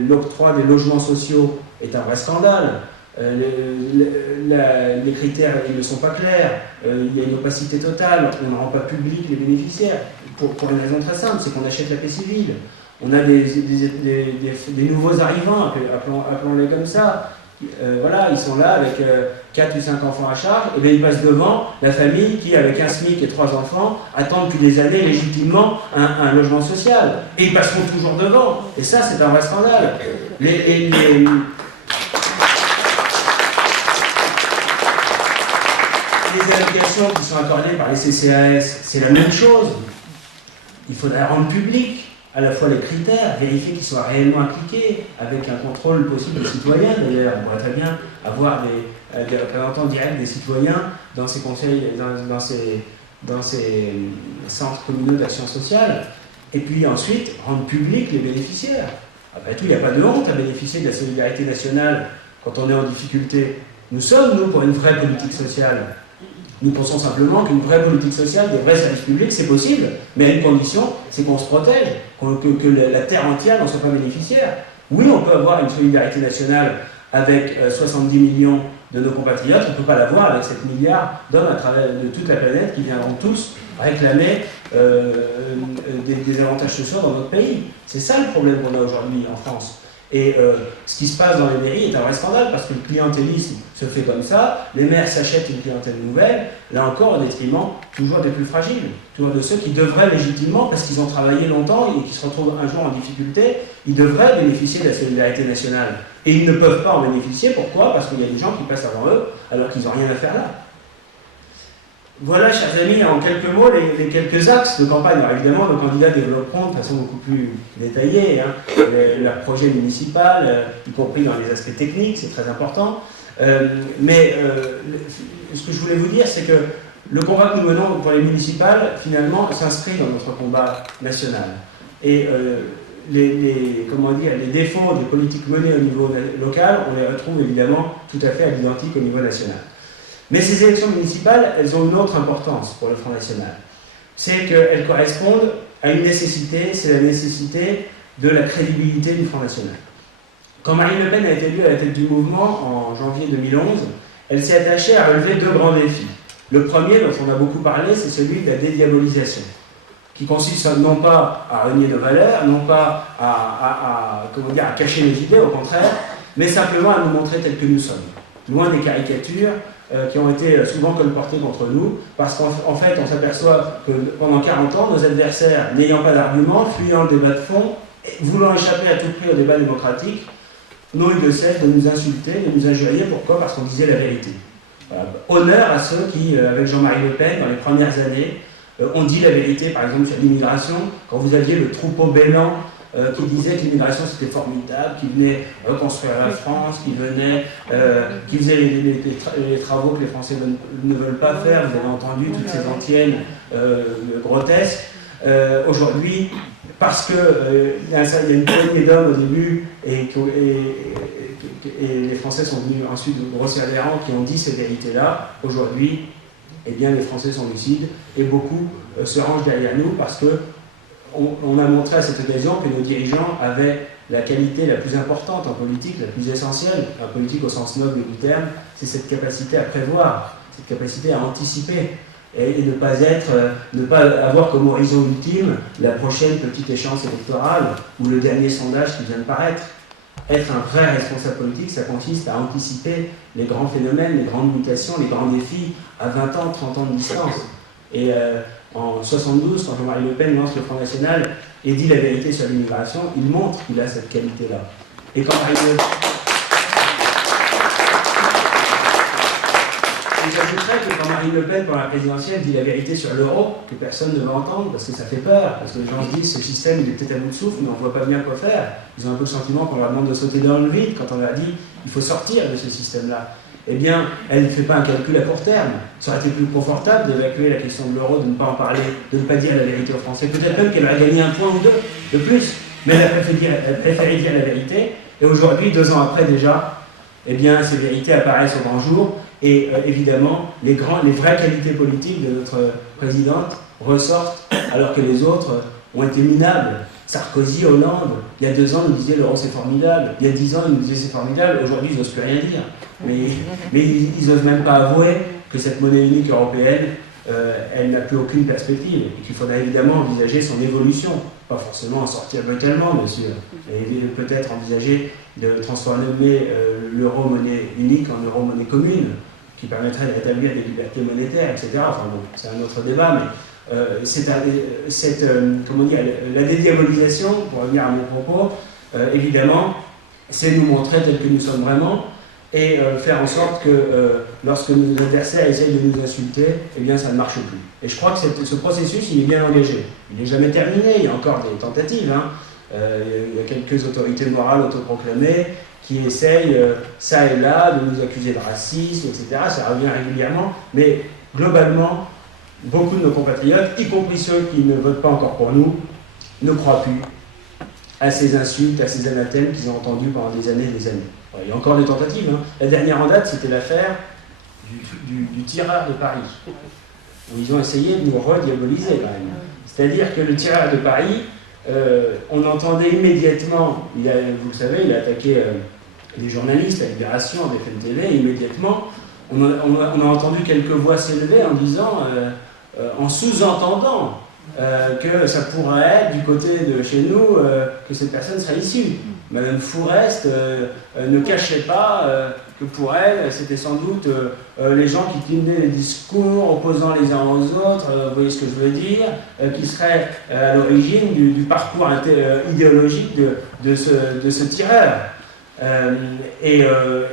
l'octroi des logements sociaux est un vrai scandale. Les critères ils ne sont pas clairs, il y a une opacité totale, on ne rend pas public les bénéficiaires, pour une raison très simple, c'est qu'on achète la paix civile. On a des nouveaux arrivants, appelons-les comme ça, voilà, ils sont là avec 4 ou 5 enfants à charge, et bien ils passent devant la famille qui, avec un SMIC et 3 enfants, attend depuis des années légitimement un logement social. Et ils passeront toujours devant, et ça c'est un vrai scandale. Les allocations qui sont accordées par les CCAS, c'est la même chose. Il faudrait rendre public à la fois les critères, vérifier qu'ils soient réellement appliqués, avec un contrôle possible des citoyens d'ailleurs. On pourrait très bien avoir des représentants directs des citoyens dans ces conseils, dans ces centres communaux d'action sociale. Et puis ensuite, rendre public les bénéficiaires. Après tout, il n'y a pas de honte à bénéficier de la solidarité nationale quand on est en difficulté. Nous sommes, nous, pour une vraie politique sociale. Nous pensons simplement qu'une vraie politique sociale, des vrais services publics, c'est possible, mais à une condition, c'est qu'on se protège, que la terre entière n'en soit pas bénéficiaire. Oui, on peut avoir une solidarité nationale avec 70 millions de nos compatriotes, on ne peut pas l'avoir avec 7 milliards d'hommes à travers de toute la planète qui viendront tous réclamer des avantages sociaux dans notre pays. C'est ça le problème qu'on a aujourd'hui en France. Et ce qui se passe dans les mairies est un vrai scandale parce que le clientélisme se fait comme ça, les maires s'achètent une clientèle nouvelle, là encore au détriment toujours des plus fragiles, toujours de ceux qui devraient légitimement, parce qu'ils ont travaillé longtemps et qui se retrouvent un jour en difficulté, ils devraient bénéficier de la solidarité nationale. Et ils ne peuvent pas en bénéficier, pourquoi? Parce qu'il y a des gens qui passent avant eux alors qu'ils n'ont rien à faire là. Voilà, chers amis, en quelques mots, les quelques axes de campagne. Alors évidemment, nos candidats développeront de façon beaucoup plus détaillée leur projet municipal, y compris dans les aspects techniques, c'est très important. Mais ce que je voulais vous dire, c'est que le combat que nous menons pour les municipales, finalement, s'inscrit dans notre combat national. Et les défauts des politiques menées au niveau local, on les retrouve évidemment tout à fait à l'identique au niveau national. Mais ces élections municipales, elles ont une autre importance pour le Front National. C'est qu'elles correspondent à une nécessité, c'est la nécessité de la crédibilité du Front National. Quand Marine Le Pen a été élue à la tête du mouvement en janvier 2011, elle s'est attachée à relever 2 grands défis. Le premier, dont on a beaucoup parlé, c'est celui de la dédiabolisation, qui consiste non pas à renier nos valeurs, non pas à cacher nos idées, au contraire, mais simplement à nous montrer tels que nous sommes, loin des caricatures qui ont été souvent colportées contre nous, parce qu'en fait, on s'aperçoit que pendant 40 ans, nos adversaires, n'ayant pas d'arguments, fuyant le débat de fond, voulant échapper à tout prix au débat démocratique, n'ont eu de cesse de nous insulter, de nous injurier. Pourquoi? Parce qu'on disait la vérité. Voilà. Honneur à ceux qui, avec Jean-Marie Le Pen, dans les premières années, ont dit la vérité, par exemple sur l'immigration, quand vous aviez le troupeau bêlant qui disait que l'immigration c'était formidable, qui venait reconstruire la France, qui faisait les travaux que les Français ne veulent pas faire. Vous avez entendu toutes ces antiennes grotesques. Aujourd'hui, parce qu'il y a une poignée d'hommes au début et les Français sont venus ensuite grossir les rangs qui ont dit ces vérités-là, aujourd'hui, eh bien les Français sont lucides et beaucoup se rangent derrière nous parce que on a montré à cette occasion que nos dirigeants avaient la qualité la plus importante en politique, la plus essentielle, en politique au sens noble du terme, c'est cette capacité à prévoir, cette capacité à anticiper et ne pas avoir comme horizon ultime la prochaine petite échéance électorale ou le dernier sondage qui vient de paraître. Être un vrai responsable politique, ça consiste à anticiper les grands phénomènes, les grandes mutations, les grands défis à 20 ans, 30 ans de distance. Et en 72, quand Jean-Marie Le Pen lance le Front National et dit la vérité sur l'immigration, il montre qu'il a cette qualité-là. Et quand j'ajouterais que quand Marine Le Pen, pendant la présidentielle, dit la vérité sur l'euro, que personne ne va entendre parce que ça fait peur, parce que les gens se disent ce système il est peut-être à bout de souffle, mais on ne voit pas bien quoi faire. Ils ont un peu le sentiment qu'on leur demande de sauter dans le vide quand on leur dit il faut sortir de ce système-là. Eh bien, elle ne fait pas un calcul à court terme. Ça aurait été plus confortable d'évacuer la question de l'euro, de ne pas en parler, de ne pas dire la vérité aux Français. Peut-être même qu'elle aurait gagné un point ou deux de plus, mais elle préférait dire la vérité. Et aujourd'hui, 2 ans après déjà, eh bien, ces vérités apparaissent au grand jour. Et évidemment, les vraies qualités politiques de notre présidente ressortent alors que les autres ont été minables. Sarkozy, Hollande, il y a 2 ans, nous disaient l'euro c'est formidable. Il y a 10 ans, ils nous disaient c'est formidable. Aujourd'hui, ils n'osent plus rien dire. Mais ils n'osent même pas avouer que cette monnaie unique européenne, elle n'a plus aucune perspective. Et qu'il faudra évidemment envisager son évolution. Pas forcément en sortir brutalement, bien sûr. Et peut-être envisager de transformer l'euro monnaie unique en euro monnaie commune, qui permettrait de rétablir des libertés monétaires, etc. Enfin bon, c'est un autre débat, mais comment dire, la dédiabolisation, pour revenir à mon propos, évidemment, c'est nous montrer tel que nous sommes vraiment et faire en sorte que lorsque nos adversaires essayent de nous insulter, eh bien ça ne marche plus. Et je crois que ce processus, il est bien engagé. Il n'est jamais terminé, il y a encore des tentatives. Il y a quelques autorités morales autoproclamées qui essayent, ça et là, de nous accuser de racisme, etc. Ça revient régulièrement, mais globalement, beaucoup de nos compatriotes, y compris ceux qui ne votent pas encore pour nous, ne croient plus à ces insultes, à ces anathèmes qu'ils ont entendus pendant des années et des années. Il y a encore des tentatives. La dernière en date, c'était l'affaire du tireur de Paris, où ils ont essayé de nous rediaboliser quand même. C'est-à-dire que le tireur de Paris, on entendait immédiatement, vous le savez, il a attaqué des journalistes à Libération, à BFM TV, immédiatement, on a entendu quelques voix s'élever en disant, en sous-entendant que ça pourrait être du côté de chez nous que cette personne serait issue. Madame Fourest ne cachait pas que pour elle, c'était sans doute les gens qui tenaient des discours opposant les uns aux autres, vous voyez ce que je veux dire, qui seraient à l'origine du parcours idéologique de ce tireur. Et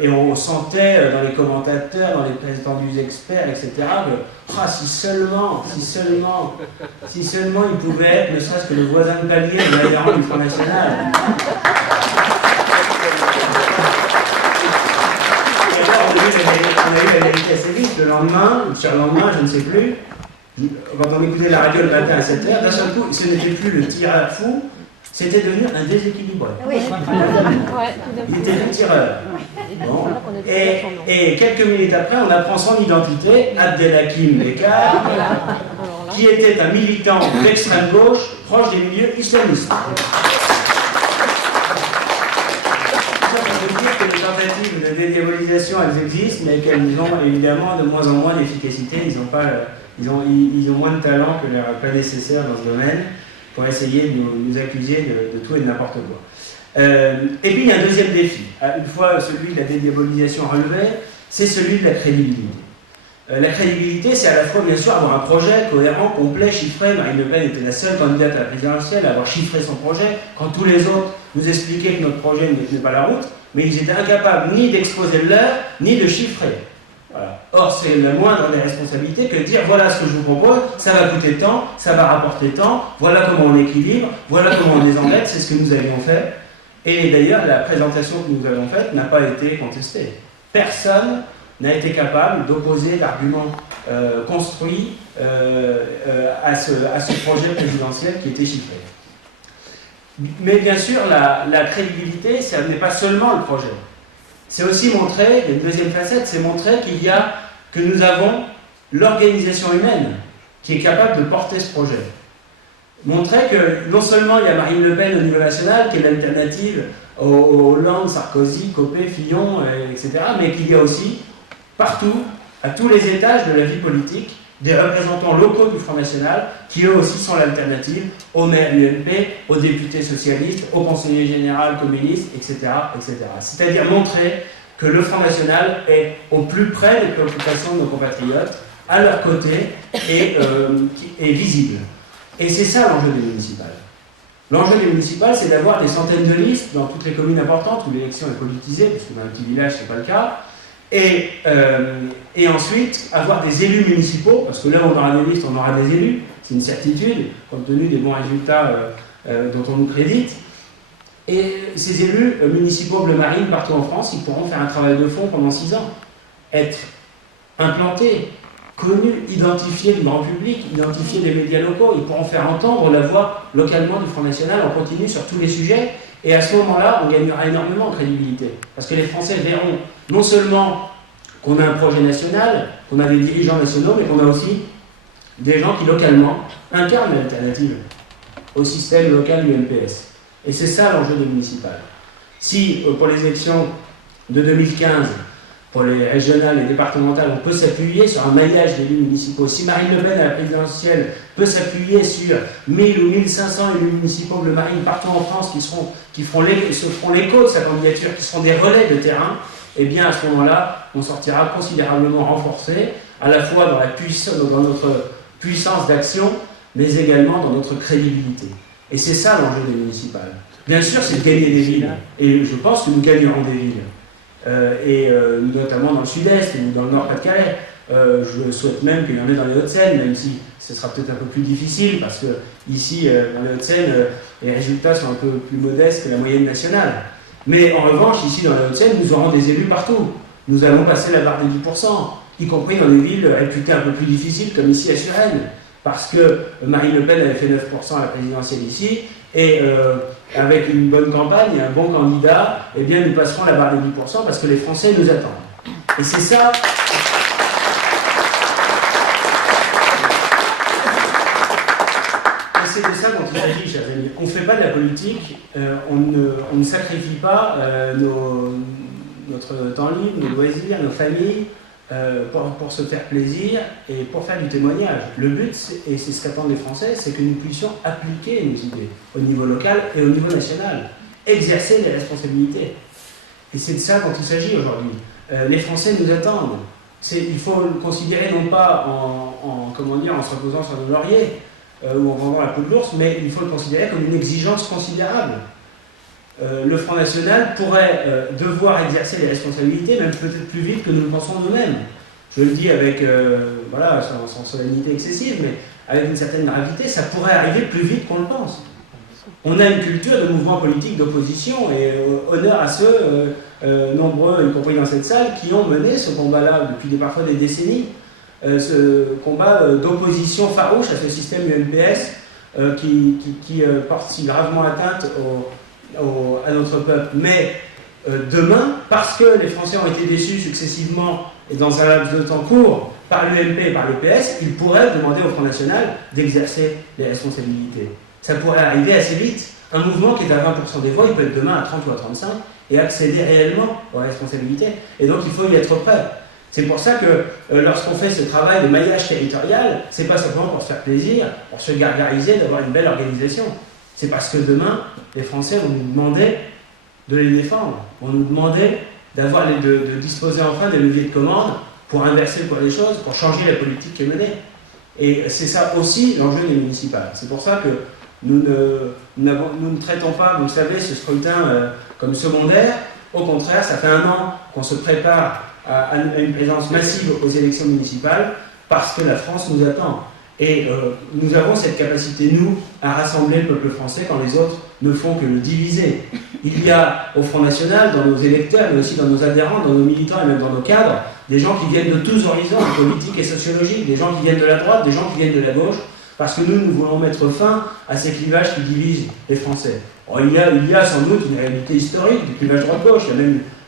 on sentait dans les commentateurs, dans les prétendus experts, etc., que si seulement il pouvait être ne serait-ce que le voisin de palier de l'adhérent du Front National. Et alors, on a eu la vérité assez vite. Le lendemain, ou sur le lendemain, je ne sais plus, quand on écoutait la radio le matin à 7h, d'un seul coup, ce n'était plus le tireur fou, c'était devenu un déséquilibré. Oui. Il était le tireur. Bon. Et quelques minutes après, on apprend son identité, Abdelhakim Bekar, qui était un militant d'extrême gauche proche des milieux islamistes. Ça veut dire que les tentatives de dédiabolisation, elles existent, mais qu'elles ont évidemment de moins en moins d'efficacité. Ils ont moins de talent que leurs prédécesseurs dans ce domaine, pour essayer de nous accuser de tout et de n'importe quoi. Et puis il y a un deuxième défi. Une fois celui de la dédiabolisation relevé, c'est celui de la crédibilité. La crédibilité, c'est à la fois bien sûr avoir un projet cohérent, complet, chiffré. Marine Le Pen était la seule candidate à la présidentielle à avoir chiffré son projet, quand tous les autres nous expliquaient que notre projet ne tenait pas la route, mais ils étaient incapables ni d'exposer le leur, ni de chiffrer. Voilà. Or, c'est la moindre des responsabilités que de dire voilà ce que je vous propose, ça va coûter tant, ça va rapporter tant, voilà comment on équilibre, voilà comment on désendette, c'est ce que nous avions fait. Et d'ailleurs, la présentation que nous avons faite n'a pas été contestée. Personne n'a été capable d'opposer l'argument construit à ce projet présidentiel qui était chiffré. Mais bien sûr, la crédibilité, ça n'est pas seulement le projet. C'est aussi montrer, il y a une deuxième facette, c'est montrer que nous avons l'organisation humaine qui est capable de porter ce projet. Montrer que non seulement il y a Marine Le Pen au niveau national, qui est l'alternative aux Hollande, Sarkozy, Copé, Fillon, etc., mais qu'il y a aussi partout, à tous les étages de la vie politique, des représentants locaux du Front National, qui eux aussi sont l'alternative au maire UMP, aux députés socialistes, au conseiller général communiste, etc., etc. C'est-à-dire montrer que le Front National est au plus près des préoccupations de nos compatriotes, à leur côté, et est visible. Et c'est ça l'enjeu des municipales. L'enjeu des municipales, c'est d'avoir des centaines de listes dans toutes les communes importantes où l'élection est politisée, parce que dans un petit village, ce n'est pas le cas. Et ensuite, avoir des élus municipaux, parce que là où on aura des listes, on aura des élus, c'est une certitude, compte tenu des bons résultats dont on nous crédite. Et ces élus municipaux bleu-marine partout en France, ils pourront faire un travail de fond pendant 6 ans, être implantés, connus, identifiés du grand public, identifiés des médias locaux, ils pourront faire entendre la voix localement du Front National en continu sur tous les sujets, et à ce moment-là, on gagnera énormément en crédibilité. Parce que les Français verront non seulement qu'on a un projet national, qu'on a des dirigeants nationaux, mais qu'on a aussi des gens qui localement incarnent l'alternative au système local du MPS. Et c'est ça l'enjeu des municipales. Si, pour les élections de 2015, pour les régionales et départementales, on peut s'appuyer sur un maillage d'élus municipaux. Si Marine Le Pen à la présidentielle peut s'appuyer sur 1000 ou 1500 élus municipaux bleu-marine partout en France qui se feront l'écho de sa candidature, qui seront des relais de terrain, eh bien à ce moment-là, on sortira considérablement renforcé, à la fois dans notre puissance d'action, mais également dans notre crédibilité. Et c'est ça l'enjeu des municipales. Bien sûr, c'est de gagner des villes. Et je pense que nous gagnerons des villes. Notamment dans le sud-est ou dans le nord-Pas-de-Calais. Je souhaite même qu'il y en ait dans les Hauts-de-Seine, même si ce sera peut-être un peu plus difficile, parce que ici, dans les Hauts-de-Seine, les résultats sont un peu plus modestes que la moyenne nationale. Mais en revanche, ici, dans les Hauts-de-Seine, nous aurons des élus partout. Nous allons passer la barre des 10%, y compris dans des villes réputées un peu plus difficiles, comme ici à Suresnes. Parce que Marine Le Pen avait fait 9% à la présidentielle ici, et avec une bonne campagne et un bon candidat, eh bien nous passerons la barre des 10% parce que les Français nous attendent. Et c'est ça. Et c'est de ça dont il s'agit, chers amis. On ne fait pas de la politique, on ne sacrifie pas notre temps libre, nos loisirs, nos familles, pour se faire plaisir et pour faire du témoignage. Le but, et c'est ce qu'attendent les Français, c'est que nous puissions appliquer nos idées au niveau local et au niveau national, exercer les responsabilités. Et c'est de ça dont il s'agit aujourd'hui. Les Français nous attendent. Il faut le considérer non pas en se reposant sur nos lauriers ou en vendant la peau de l'ours, mais il faut le considérer comme une exigence considérable. Le Front National pourrait devoir exercer les responsabilités, même peut-être plus vite que nous le pensons nous-mêmes. Je le dis avec, sans solennité excessive, mais avec une certaine gravité, ça pourrait arriver plus vite qu'on le pense. On a une culture de mouvement politique d'opposition, et honneur à ceux, nombreux, y compris dans cette salle, qui ont mené ce combat-là depuis parfois des décennies, ce combat d'opposition farouche à ce système UMPS qui porte si gravement atteinte à notre peuple. Mais demain, parce que les Français ont été déçus successivement et dans un laps de temps court par l'UMP et par le PS, ils pourraient demander au Front National d'exercer les responsabilités. Ça pourrait arriver assez vite. Un mouvement qui est à 20% des voix, il peut être demain à 30 ou à 35 et accéder réellement aux responsabilités. Et donc il faut y être prêt. C'est pour ça que lorsqu'on fait ce travail de maillage territorial, c'est pas simplement pour se faire plaisir, pour se gargariser d'avoir une belle organisation. C'est parce que demain, les Français vont nous demander de les défendre, vont nous demander de disposer enfin des leviers de commande pour inverser le cours des choses, pour changer la politique qui est menée. Et c'est ça aussi l'enjeu des municipales. C'est pour ça que nous ne traitons pas, vous le savez, ce scrutin comme secondaire. Au contraire, ça fait 1 an qu'on se prépare à une présence massive aux élections municipales parce que la France nous attend. Et nous avons cette capacité, nous, à rassembler le peuple français quand les autres ne font que le diviser. Il y a au Front National, dans nos électeurs, mais aussi dans nos adhérents, dans nos militants et même dans nos cadres, des gens qui viennent de tous horizons, politiques et sociologiques, des gens qui viennent de la droite, des gens qui viennent de la gauche, parce que nous voulons mettre fin à ces clivages qui divisent les Français. Alors, il y a sans doute une réalité historique du clivage droite-gauche,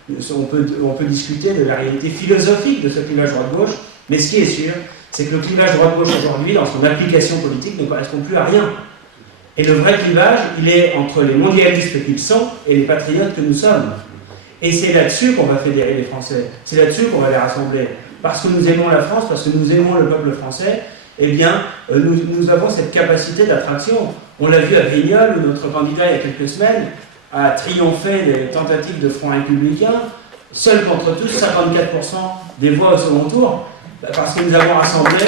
on peut discuter de la réalité philosophique de ce clivage droite-gauche, mais ce qui est sûr, c'est que le clivage droite-gauche aujourd'hui, dans son application politique, ne correspond plus à rien. Et le vrai clivage, il est entre les mondialistes qu'ils sont et les patriotes que nous sommes. Et c'est là-dessus qu'on va fédérer les Français. C'est là-dessus qu'on va les rassembler. Parce que nous aimons la France, parce que nous aimons le peuple français, eh bien, nous avons cette capacité d'attraction. On l'a vu à Vignoles, où notre candidat, il y a quelques semaines, a triomphé des tentatives de Front républicain, seul contre tous, 54% des voix au second tour, parce que nous avons rassemblé...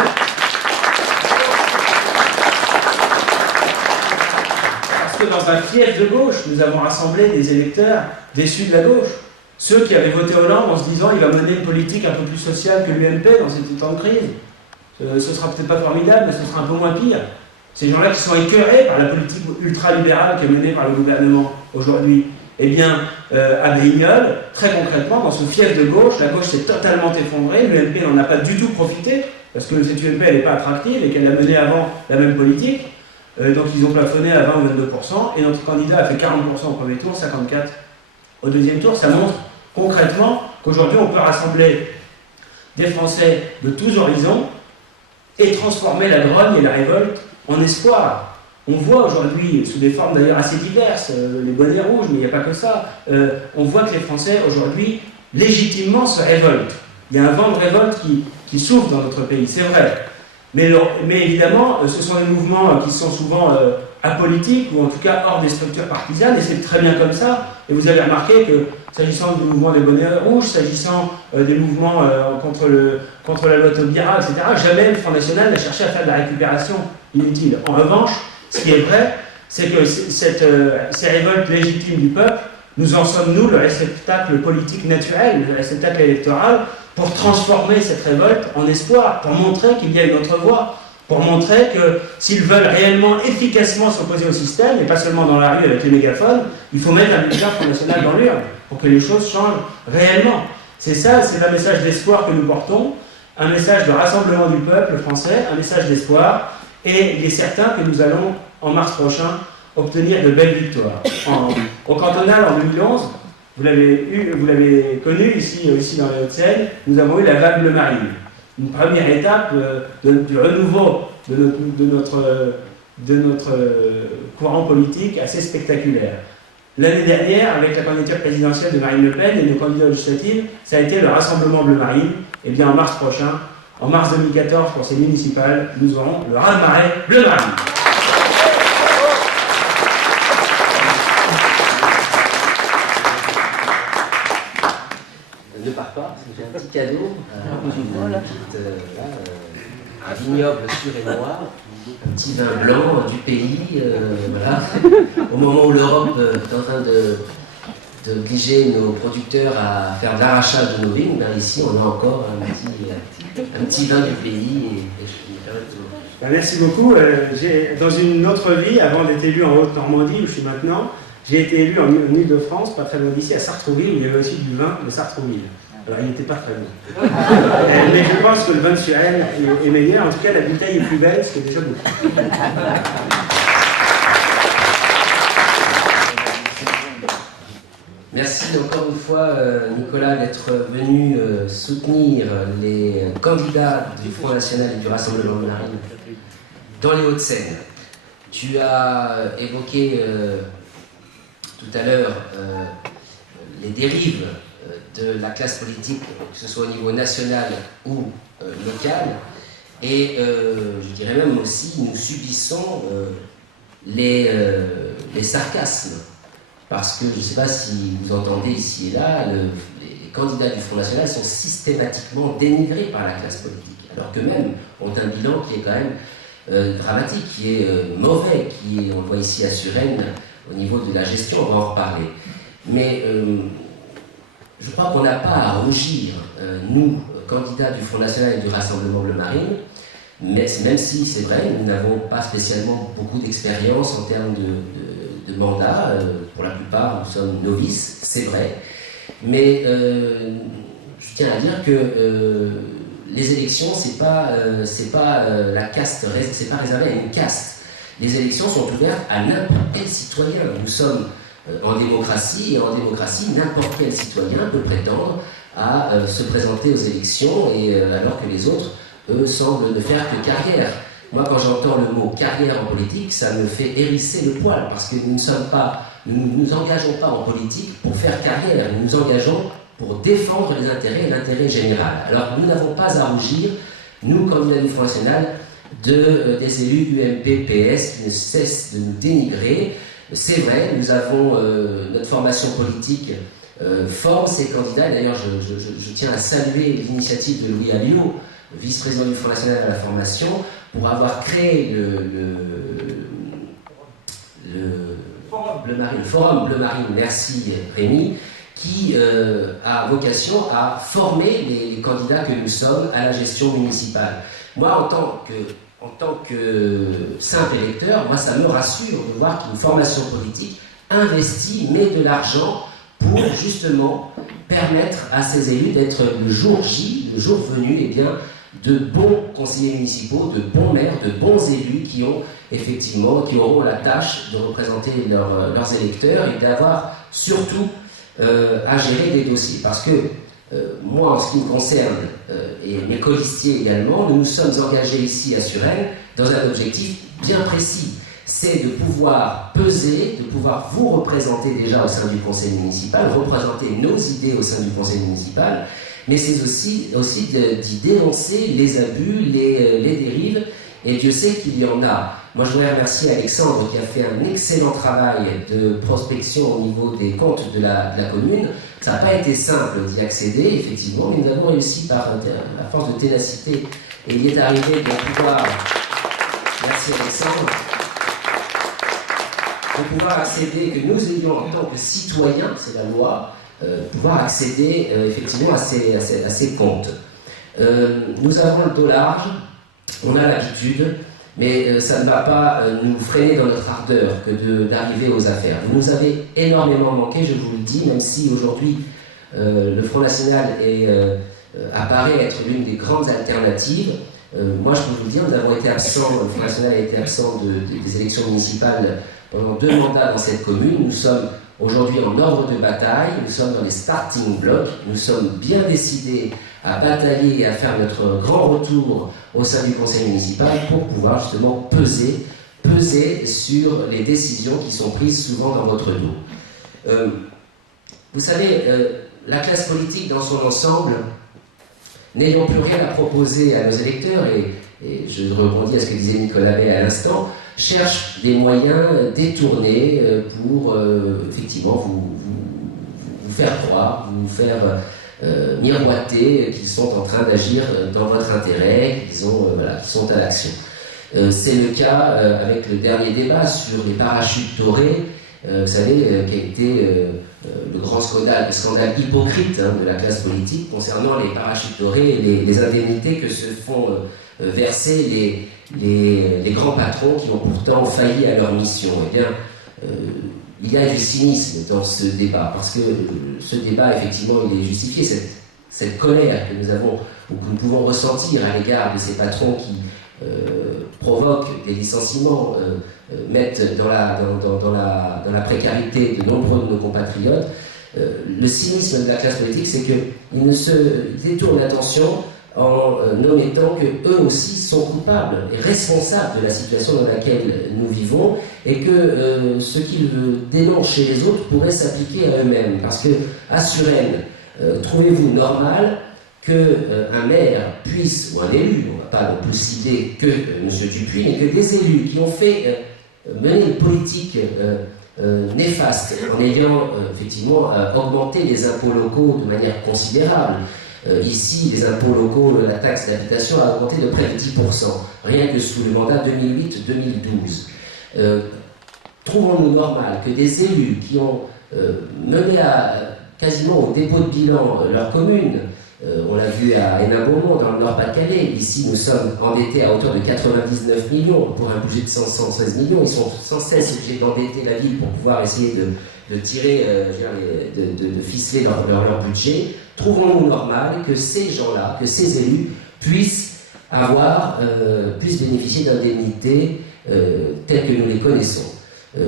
Parce que dans un fief de gauche, nous avons rassemblé des électeurs déçus de la gauche. Ceux qui avaient voté Hollande en se disant il va mener une politique un peu plus sociale que l'UMP dans ces temps de crise. Ce sera peut-être pas formidable, mais ce sera un peu moins pire. Ces gens-là qui sont écœurés par la politique ultralibérale qui est menée par le gouvernement aujourd'hui. Eh bien, à Brignoles, très concrètement, dans ce fief de gauche, la gauche s'est totalement effondrée, l'UMP n'en a pas du tout profité, parce que cette UMP elle n'est pas attractive et qu'elle a mené avant la même politique. Donc ils ont plafonné à 20 ou 22%, et notre candidat a fait 40% au premier tour, 54% au deuxième tour. Ça montre concrètement qu'aujourd'hui on peut rassembler des Français de tous horizons et transformer la grogne et la révolte en espoir. On voit aujourd'hui, sous des formes d'ailleurs assez diverses, les bonnets rouges, mais il n'y a pas que ça, on voit que les Français aujourd'hui légitimement se révoltent. Il y a un vent de révolte qui souffle dans notre pays, c'est vrai. Mais évidemment, ce sont des mouvements qui sont souvent apolitiques, ou en tout cas hors des structures partisanes, et c'est très bien comme ça. Et vous avez remarqué que, s'agissant du mouvement des bonnets rouges, s'agissant des mouvements contre la loi Taubira, etc., jamais le Front National n'a cherché à faire de la récupération inutile. En revanche, ce qui est vrai, c'est que ces révoltes légitimes du peuple, nous en sommes, nous, le réceptacle politique naturel, le réceptacle électoral, pour transformer cette révolte en espoir, pour montrer qu'il y a une autre voie, pour montrer que s'ils veulent réellement, efficacement s'opposer au système, et pas seulement dans la rue avec les mégaphones, il faut mettre un bulletin Front National dans l'urne, pour que les choses changent réellement. C'est ça, c'est un message d'espoir que nous portons, un message de rassemblement du peuple français, un message d'espoir, et il est certain que nous allons, en mars prochain, obtenir de belles victoires. Au cantonal, en 2011, vous l'avez connu ici dans les Hauts-de-Seine, nous avons eu la vague bleu marine. Une première étape du renouveau de notre courant politique assez spectaculaire. L'année dernière, avec la candidature présidentielle de Marine Le Pen et nos candidats législatifs, ça a été le Rassemblement bleu marine. Et bien en mars prochain, en mars 2014, pour ces municipales, nous aurons le raz-de-marée bleu marine. Ne pars pas, j'ai un petit cadeau, un vignoble sûr et noir, un petit vin blanc du pays, voilà. Au moment où l'Europe est en train d'obliger nos producteurs à faire de l'arrachage de nos vignes, ben ici on a encore un petit vin du pays. Merci beaucoup. Dans une autre vie, avant d'être élu en Haute-Normandie, où je suis maintenant, j'ai été élu en Ile-de-France, pas très loin d'ici, à Sartrouville, où il y avait aussi du vin de Sartrouville. Alors, il n'était pas très bon. Mais je pense que le vin de Suresnes est meilleur. En tout cas, la bouteille est plus belle, c'est déjà beaucoup. Merci encore une fois, Nicolas, d'être venu soutenir les candidats du Front National et du Rassemblement de Marine dans les Hauts-de-Seine. Tu as évoqué tout à l'heure les dérives de la classe politique, que ce soit au niveau national ou local, et je dirais même aussi, nous subissons les sarcasmes, parce que je ne sais pas si vous entendez ici et là, les candidats du Front National sont systématiquement dénigrés par la classe politique, alors qu'eux-mêmes ont un bilan qui est quand même dramatique, qui est mauvais, qui est, on le voit ici à Suresnes, au niveau de la gestion, on va en reparler. Mais je crois qu'on n'a pas à rougir, nous, candidats du Front National et du Rassemblement bleu marine, mais même si c'est vrai, nous n'avons pas spécialement beaucoup d'expérience en termes de mandat, pour la plupart nous sommes novices, c'est vrai, mais je tiens à dire que les élections, c'est pas la caste, c'est pas réservé à une caste. Les élections sont ouvertes à n'importe quel citoyen. Nous sommes en démocratie, et en démocratie, n'importe quel citoyen peut prétendre à se présenter aux élections, et alors que les autres eux, semblent ne faire que carrière. Moi, quand j'entends le mot carrière en politique, ça me fait hérisser le poil, parce que nous ne nous engageons pas en politique pour faire carrière, nous nous engageons pour défendre les intérêts et l'intérêt général. Alors, nous n'avons pas à rougir, nous, candidats du Front National, des élus UMP, PS qui ne cessent de nous dénigrer. C'est vrai, nous avons notre formation politique forme ces candidats. D'ailleurs, je tiens à saluer l'initiative de Louis Alliot, vice-président du Front National à la formation, pour avoir créé le Forum Bleu Marine. Merci Rémi, qui a vocation à former les candidats que nous sommes à la gestion municipale. Moi, en tant que simple électeur, moi, ça me rassure de voir qu'une formation politique investit, met de l'argent pour justement permettre à ces élus d'être le jour J, le jour venu, eh bien, de bons conseillers municipaux, de bons maires, de bons élus qui auront la tâche de représenter leurs électeurs et d'avoir surtout à gérer des dossiers. Parce que moi, en ce qui me concerne, et mes colistiers également, nous nous sommes engagés ici à Suresnes dans un objectif bien précis. C'est de pouvoir peser, de pouvoir vous représenter déjà au sein du conseil municipal, représenter nos idées au sein du conseil municipal, mais c'est aussi d'y dénoncer les abus, les dérives, et Dieu sait qu'il y en a. Moi, je voudrais remercier Alexandre qui a fait un excellent travail de prospection au niveau des comptes de la commune. Ça n'a pas été simple d'y accéder, effectivement, mais nous avons réussi par la force de ténacité, et il est arrivé de pouvoir, merci Alexandre, de pouvoir accéder, que nous ayons en tant que citoyens, c'est la loi, pouvoir accéder effectivement à ces comptes. Nous avons le dos large, on a l'habitude, mais ça ne va pas nous freiner dans notre ardeur que d'arriver aux affaires. Vous nous avez énormément manqué, je vous le dis, même si aujourd'hui le Front National apparaît être l'une des grandes alternatives. Moi, je peux vous le dire, nous avons été absents, le Front National a été absent des élections municipales pendant 2 mandats dans cette commune. Nous sommes aujourd'hui en ordre de bataille, nous sommes dans les starting blocks, nous sommes bien décidés à batailler et à faire notre grand retour au sein du conseil municipal pour pouvoir justement peser sur les décisions qui sont prises souvent dans votre dos. Vous savez, la classe politique dans son ensemble, n'ayant plus rien à proposer à nos électeurs, et je rebondis à ce que disait Nicolas Bay à l'instant, cherche des moyens détournés pour effectivement vous faire croire, vous faire miroiter qu'ils sont en train d'agir dans votre intérêt, qu'ils sont à l'action. C'est le cas avec le dernier débat sur les parachutes dorés, vous savez, qui a été le grand scandale hypocrite de la classe politique concernant les parachutes dorés et les indemnités que se font verser les grands patrons qui ont pourtant failli à leur mission. Eh bien, il y a du cynisme dans ce débat, parce que ce débat, effectivement, il est justifié. Cette colère que nous avons, ou que nous pouvons ressentir à l'égard de ces patrons qui provoquent des licenciements, mettent dans la précarité de nombreux de nos compatriotes. Le cynisme de la classe politique, c'est qu'ils ne se détournent l'attention en omettant qu'eux aussi sont coupables et responsables de la situation dans laquelle nous vivons, et que ce qu'ils dénoncent chez les autres pourrait s'appliquer à eux-mêmes. Parce que, à Suresnes, trouvez-vous normal qu'un maire puisse, ou un élu, on ne va pas non plus citer que M. Dupuis, mais que des élus qui ont fait mener une politique néfaste en ayant effectivement augmenté les impôts locaux de manière considérable. Ici, les impôts locaux, la taxe d'habitation a augmenté de près de 10%, rien que sous le mandat 2008-2012. Trouvons-nous normal que des élus qui ont mené quasiment au dépôt de bilan leur commune, on l'a vu à Hénin-Beaumont, dans le Nord-Pas-de-Calais, ici nous sommes endettés à hauteur de 99 millions pour un budget de 116 millions, ils sont sans cesse obligés d'endetter la ville pour pouvoir essayer de tirer, de ficeler leur budget. Trouvons-nous normal que ces gens-là, que ces élus puissent bénéficier d'indemnités telles que nous les connaissons.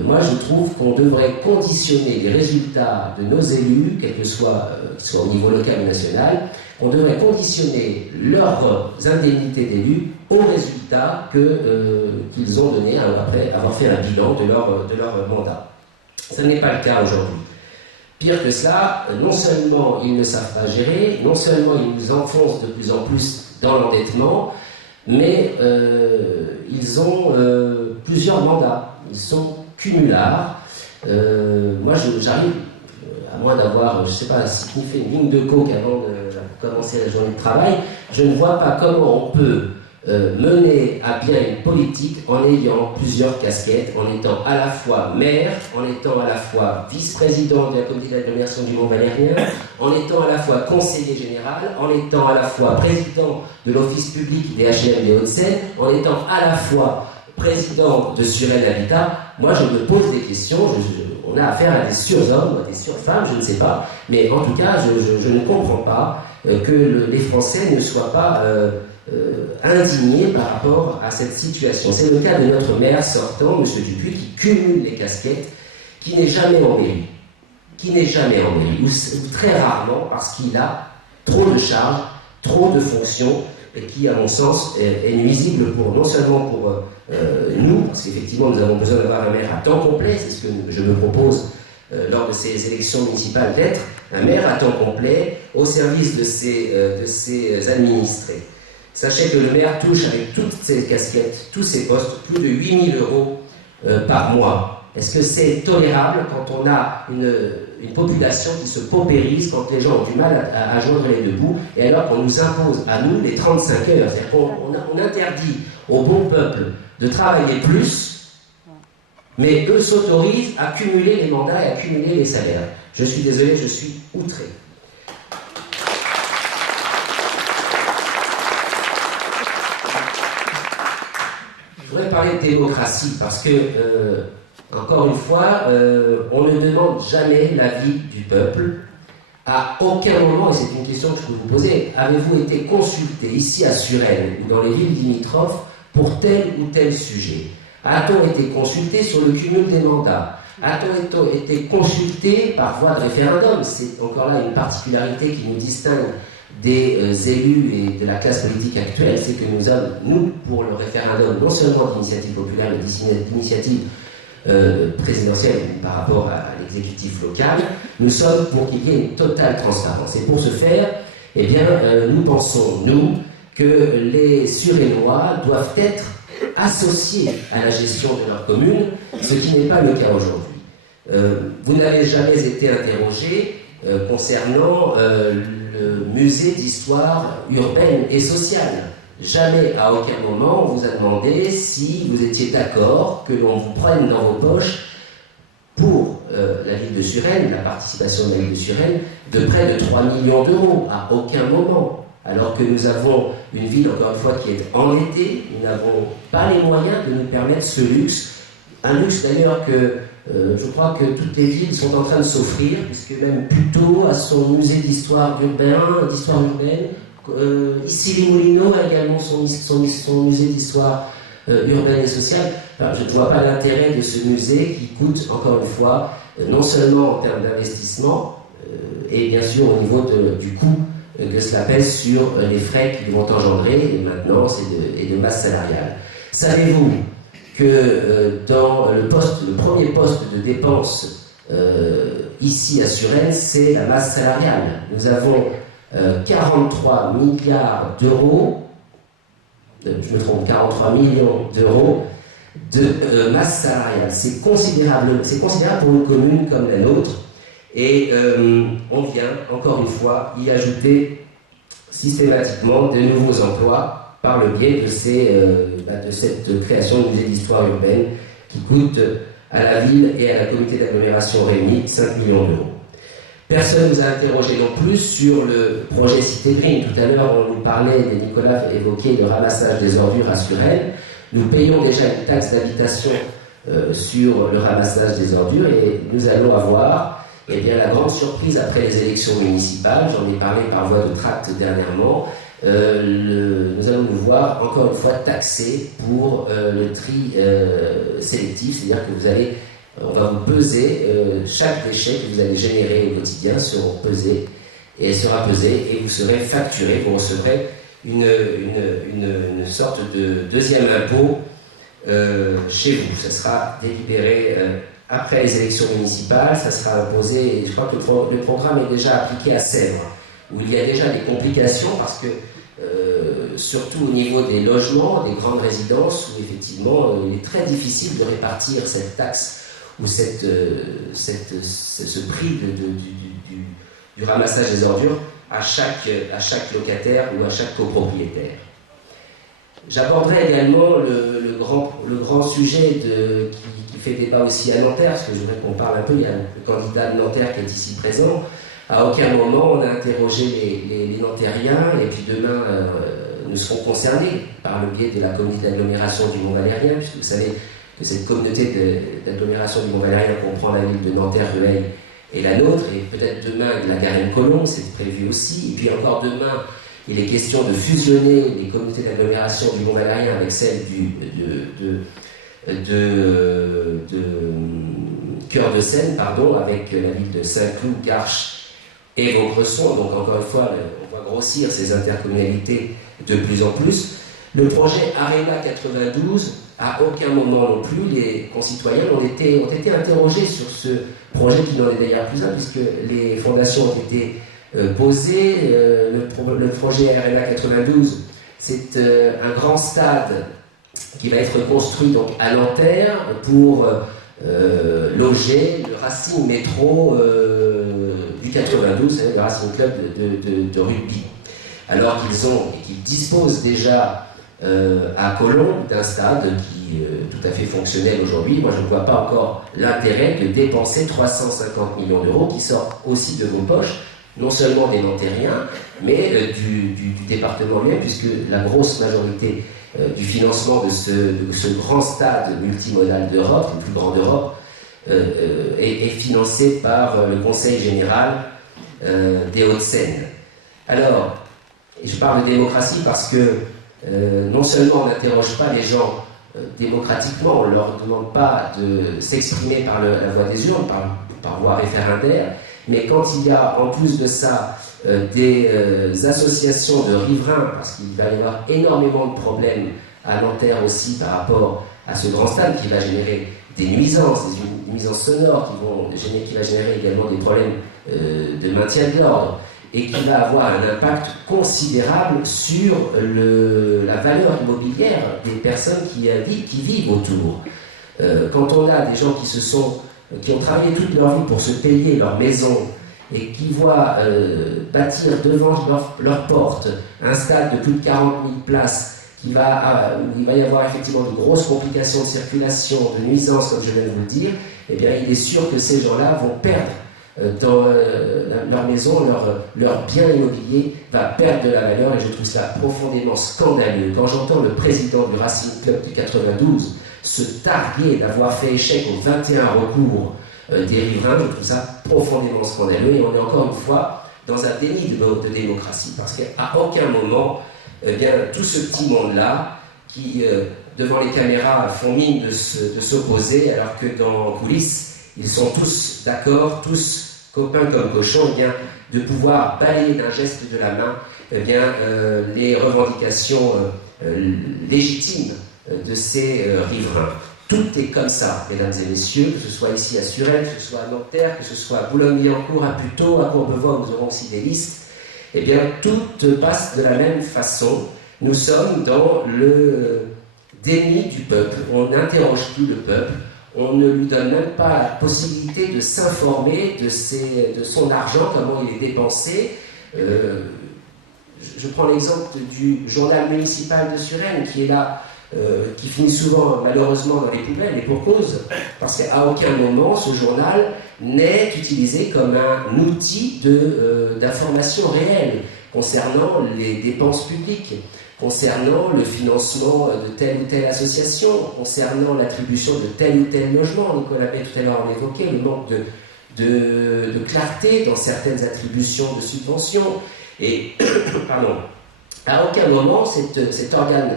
moi je trouve qu'on devrait conditionner les résultats de nos élus, quel que soit, soit au niveau local ou national, on devrait conditionner leurs indemnités d'élus aux résultats qu'ils ont donnés après avoir fait un bilan de leur mandat. Ce n'est pas le cas aujourd'hui. Pire que cela, non seulement ils ne savent pas gérer, non seulement ils nous enfoncent de plus en plus dans l'endettement, mais ils ont plusieurs mandats. Ils sont cumulards. Moi, j'arrive, à moins d'avoir, je ne sais pas, sniffé une ligne de coke avant de commencer la journée de travail, je ne vois pas comment on peut mener à bien une politique en ayant plusieurs casquettes, en étant à la fois maire, en étant à la fois vice-président de la communauté d'agglomération du Mont-Valérien, en étant à la fois conseiller général, en étant à la fois président de l'office public des HLM des Hauts-de-Seine, en étant à la fois président de Suresnes Habitat. Moi, je me pose des questions. On a affaire à des surhommes, à des surfemmes, je ne sais pas. Mais en tout cas, je ne comprends pas que les Français ne soient pas indignés par rapport à cette situation. C'est le cas de notre maire sortant, M. Dupuis, qui cumule les casquettes, qui n'est jamais en mairie. Ou très rarement, parce qu'il a trop de charges, trop de fonctions, et qui, à mon sens, est nuisible non seulement pour nous, parce qu'effectivement nous avons besoin d'avoir un maire à temps complet, c'est ce que je me propose lors de ces élections municipales d'être, un maire à temps complet au service de ses administrés. Sachez que le maire touche avec toutes ses casquettes, tous ses postes, plus de 8 000 euros par mois. Est-ce que c'est tolérable quand on a une population qui se paupérise, quand les gens ont du mal à joindre les deux bouts, et alors qu'on nous impose à nous les 35 heures, c'est-à-dire qu'on interdit au bon peuple de travailler plus, mais eux s'autorisent à cumuler les mandats et à cumuler les salaires. Je suis désolé, je suis outré. Je voudrais parler de démocratie parce que, encore une fois, on ne demande jamais l'avis du peuple. À aucun moment, et c'est une question que je peux vous poser, avez-vous été consulté ici à Suresnes ou dans les villes limitrophes pour tel ou tel sujet? A-t-on été consulté sur le cumul des mandats? A-t-on été consulté par voie de référendum? C'est encore là une particularité qui nous distingue des élus et de la classe politique actuelle, c'est que nous avons, nous, pour le référendum, non seulement d'initiative populaire, mais d'initiative présidentielle par rapport à l'exécutif local, nous sommes pour qu'il y ait une totale transparence. Et pour ce faire, eh bien, nous pensons, nous, que les Suresnois doivent être associés à la gestion de leur commune, ce qui n'est pas le cas aujourd'hui. Vous n'avez jamais été interrogé concernant le musée d'histoire urbaine et sociale. Jamais, à aucun moment, on vous a demandé si vous étiez d'accord que l'on vous prenne dans vos poches pour la ville de Suresnes, la participation de la ville de Suresnes, de près de 3 millions d'euros. À aucun moment. Alors que nous avons une ville, encore une fois, qui est endettée, nous n'avons pas les moyens de nous permettre ce luxe. Un luxe d'ailleurs que je crois que toutes les villes sont en train de s'offrir, puisque même Puteaux a son musée d'histoire urbaine. Ici, les Moulineaux a également son musée d'histoire urbaine et sociale. Alors, je ne vois pas l'intérêt de ce musée qui coûte, encore une fois, non seulement en termes d'investissement, et bien sûr au niveau du coût que cela pèse sur les frais qu'ils vont engendrer, et maintenance et de masse salariale. Savez-vous que dans le premier poste de dépense ici à Suresnes, c'est la masse salariale. Nous avons 43 milliards d'euros, je me trompe, 43 millions d'euros de masse salariale. C'est considérable pour une commune comme la nôtre, et on vient, encore une fois, y ajouter systématiquement de nouveaux emplois par le biais de cette création de musée d'histoire urbaine qui coûte à la ville et à la communauté d'agglomération réunie 5 millions d'euros. Personne ne nous a interrogé non plus sur le projet Cité Green. Tout à l'heure, on nous parlait, Nicolas évoquait le ramassage des ordures à Suresnes. Nous payons déjà une taxe d'habitation sur le ramassage des ordures, et nous allons avoir la grande surprise après les élections municipales, j'en ai parlé par voie de tract dernièrement, nous allons nous voir encore une fois taxés pour le tri sélectif, c'est-à-dire que vous allez On va vous peser, chaque déchet que vous allez générer au quotidien sera pesé et vous serez facturé, vous recevrez une sorte de deuxième impôt chez vous. Ça sera délibéré après les élections municipales, ça sera imposé, et je crois que le programme est déjà appliqué à Sèvres, où il y a déjà des complications parce que surtout au niveau des logements, des grandes résidences, où effectivement il est très difficile de répartir cette taxe ou ce prix du ramassage des ordures à chaque locataire ou à chaque copropriétaire. J'aborderai également le grand sujet qui fait débat aussi à Nanterre, parce que je voudrais qu'on parle un peu, il y a le candidat de Nanterre qui est ici présent. À aucun moment on a interrogé les Nantériens, et puis demain nous serons concernés par le biais de la communauté d'agglomération du Mont-Valérien, puisque vous savez que cette communauté d'agglomération du Mont-Valérien comprend la ville de Nanterre, Rueil et la nôtre, et peut-être demain la Garenne-Colombe, c'est prévu aussi, et puis encore demain il est question de fusionner les communautés d'agglomération du Mont-Valérien avec celle de Cœur-de-Seine, avec la ville de Saint-Cloud, Garches et Vaucresson. Donc encore une fois, on va grossir ces intercommunalités de plus en plus. Le projet ARENA 92, à aucun moment non plus, les concitoyens ont été interrogés sur ce projet qui n'en est d'ailleurs plus un, puisque les fondations ont été posées. Le projet ARENA 92, c'est un grand stade qui va être construit donc à Nanterre pour loger le Racing Métro du 92, le Racing Club de rugby. Alors qu'ils disposent déjà à Colombes d'un stade qui est tout à fait fonctionnel aujourd'hui. Moi je ne vois pas encore l'intérêt de dépenser 350 millions d'euros qui sortent aussi de vos poches, non seulement des Nantériens, mais du département lui-même, puisque la grosse majorité du financement de ce grand stade multimodal d'Europe, le plus grand d'Europe, est financé par le Conseil général des Hauts-de-Seine. Alors, je parle de démocratie parce que non seulement on n'interroge pas les gens démocratiquement, on ne leur demande pas de s'exprimer par la voie des urnes, par voie référendaire, mais quand il y a en plus de ça des associations de riverains, parce qu'il va y avoir énormément de problèmes à Nanterre aussi par rapport à ce grand stade qui va générer des nuisances sonores, qui va générer également des problèmes de maintien de l'ordre, et qui va avoir un impact considérable sur la valeur immobilière des personnes qui vivent autour. Quand on a des gens qui ont travaillé toute leur vie pour se payer leur maison et qui voient bâtir devant leur porte un stade de plus de 40 000 places où il va y avoir effectivement de grosses complications de circulation, de nuisances, comme je viens de vous le dire, eh bien il est sûr que ces gens-là vont perdre dans leur maison, leur bien immobilier va perdre de la valeur, et je trouve ça profondément scandaleux. Quand j'entends le président du Racing Club du 92 se targuer d'avoir fait échec aux 21 recours des riverains, je trouve ça profondément scandaleux, et on est encore une fois dans un déni de démocratie, parce qu'à aucun moment, tout ce petit monde-là, qui devant les caméras font mine de s'opposer, alors que dans les coulisses, ils sont tous d'accord, tous copains comme cochons, de pouvoir balayer d'un geste de la main les revendications légitimes de ces riverains. Tout est comme ça, mesdames et messieurs, que ce soit ici à Suresnes, que ce soit à Nanterre, que ce soit à Boulogne-Billancourt, à Puteaux, à Courbevoie, nous aurons aussi des listes. Tout passe de la même façon. Nous sommes dans le déni du peuple. On n'interroge plus le peuple. On ne lui donne même pas la possibilité de s'informer de son argent, comment il est dépensé. Je prends l'exemple du journal municipal de Suresnes qui est là, qui finit souvent malheureusement dans les poubelles, et pour cause, parce qu'à aucun moment ce journal n'est utilisé comme un outil d'information réelle concernant les dépenses publiques, concernant le financement de telle ou telle association, concernant l'attribution de tel ou tel logement. Nicolas Bay tout à l'heure en évoquait le manque de clarté dans certaines attributions de subventions, et pardon, à aucun moment cet organe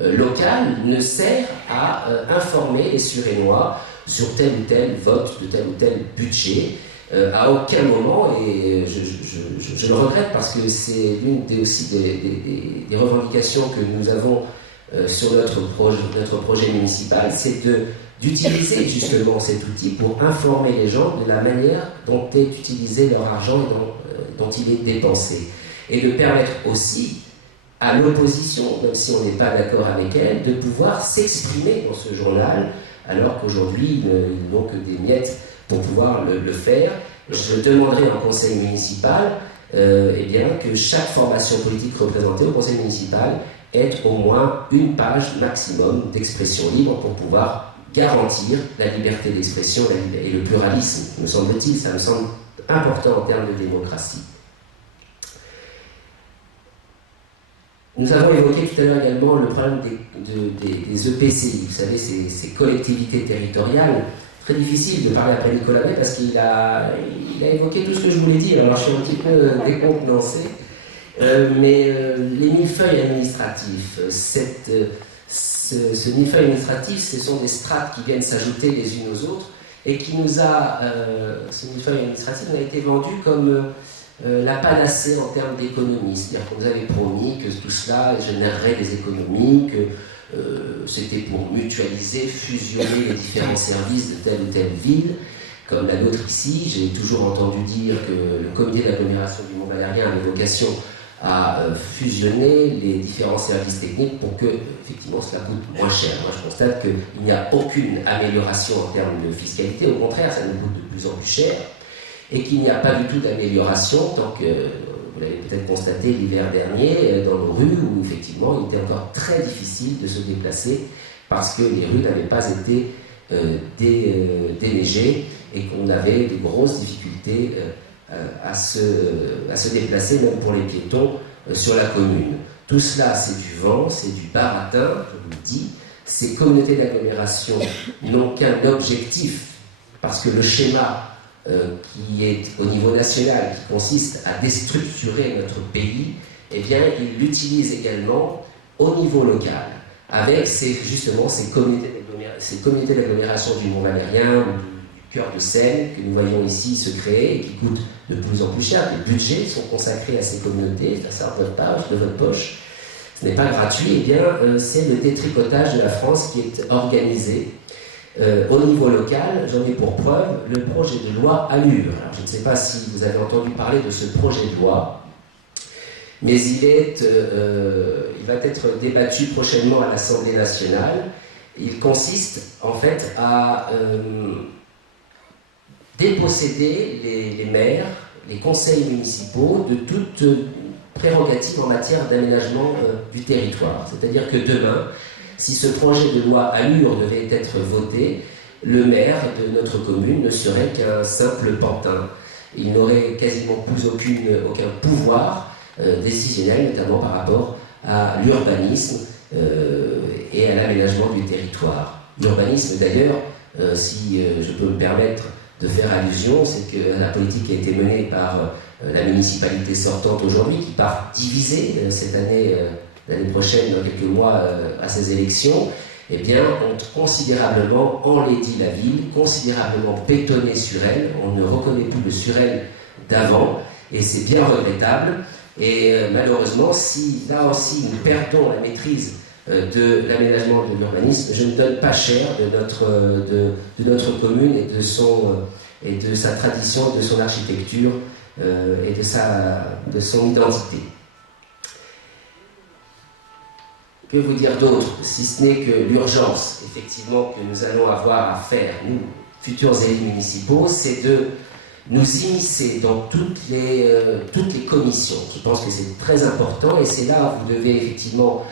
local ne sert à informer les Suresnois sur tel ou tel vote de tel ou tel budget. À aucun moment, et je le regrette parce que c'est l'une des revendications que nous avons sur notre projet municipal, c'est d'utiliser justement cet outil pour informer les gens de la manière dont est utilisé leur argent et dont il est dépensé. Et de permettre aussi à l'opposition, même si on n'est pas d'accord avec elle, de pouvoir s'exprimer dans ce journal, alors qu'aujourd'hui, ils n'ont que des miettes pour pouvoir le faire. Je demanderai en conseil municipal eh bien, que chaque formation politique représentée au conseil municipal ait au moins une page maximum d'expression libre pour pouvoir garantir la liberté d'expression et le pluralisme, me semble-t-il. Ça me semble important en termes de démocratie. Nous avons évoqué tout à l'heure également le problème des EPCI, vous savez, ces collectivités territoriales. Très difficile de parler après Nicolas May parce qu'il a évoqué tout ce que je voulais dire, alors je suis un petit peu décontenancé. Mais les millefeuilles administratifs, ce millefeuille administratif, ce sont des strates qui viennent s'ajouter les unes aux autres et qui ce millefeuille administratif a été vendu comme la panacée en termes d'économie. C'est-à-dire qu'on nous avait promis que tout cela générerait des économies, que c'était pour mutualiser, fusionner les différents services de telle ou telle ville. Comme la nôtre ici, j'ai toujours entendu dire que le comité d'agglomération du Mont-Valérien avait vocation à fusionner les différents services techniques pour que, effectivement, cela coûte moins cher. Moi, je constate qu'il n'y a aucune amélioration en termes de fiscalité. Au contraire, ça nous coûte de plus en plus cher. Et qu'il n'y a pas du tout d'amélioration tant que, vous l'avez peut-être constaté l'hiver dernier, dans nos rues, où effectivement il était encore très difficile de se déplacer parce que les rues n'avaient pas été déneigées et qu'on avait de grosses difficultés à se déplacer, même pour les piétons, sur la commune. Tout cela, c'est du vent, c'est du baratin, je vous le dis. Ces communautés d'agglomération n'ont qu'un objectif, parce que le schéma qui est au niveau national, qui consiste à déstructurer notre pays, eh bien, il l'utilise également au niveau local, avec justement ces communautés d'agglomération du Mont-Valérien, du cœur de Seine, que nous voyons ici se créer et qui coûtent de plus en plus cher. Les budgets sont consacrés à ces communautés, ça sort de votre poche. Ce n'est pas gratuit, eh bien, c'est le détricotage de la France qui est organisé. Au niveau local, j'en ai pour preuve le projet de loi Allure. Alors, je ne sais pas si vous avez entendu parler de ce projet de loi, mais il va être débattu prochainement à l'Assemblée nationale. Il consiste en fait à déposséder les maires, les conseils municipaux de toute prérogative en matière d'aménagement du territoire. C'est-à-dire que demain, si ce projet de loi Allure devait être voté, le maire de notre commune ne serait qu'un simple pantin. Il n'aurait quasiment plus aucun pouvoir décisionnel, notamment par rapport à l'urbanisme et à l'aménagement du territoire. L'urbanisme, d'ailleurs, si je peux me permettre de faire allusion, c'est que la politique qui a été menée par la municipalité sortante aujourd'hui, qui part diviser cette année, l'année prochaine, dans quelques mois, à ces élections, eh bien, ont considérablement enlaidi la ville, considérablement bétonné sur elle. On ne reconnaît plus le sur elle d'avant, et c'est bien regrettable. Et malheureusement, si là aussi nous perdons la maîtrise de l'aménagement de l'urbanisme, je ne donne pas cher de notre commune et de sa tradition, de son architecture et de son identité. Que vous dire d'autre, si ce n'est que l'urgence, effectivement, que nous allons avoir à faire, nous, futurs élus municipaux, c'est de nous immiscer dans toutes les commissions. Je pense que c'est très important et c'est là où vous devez effectivement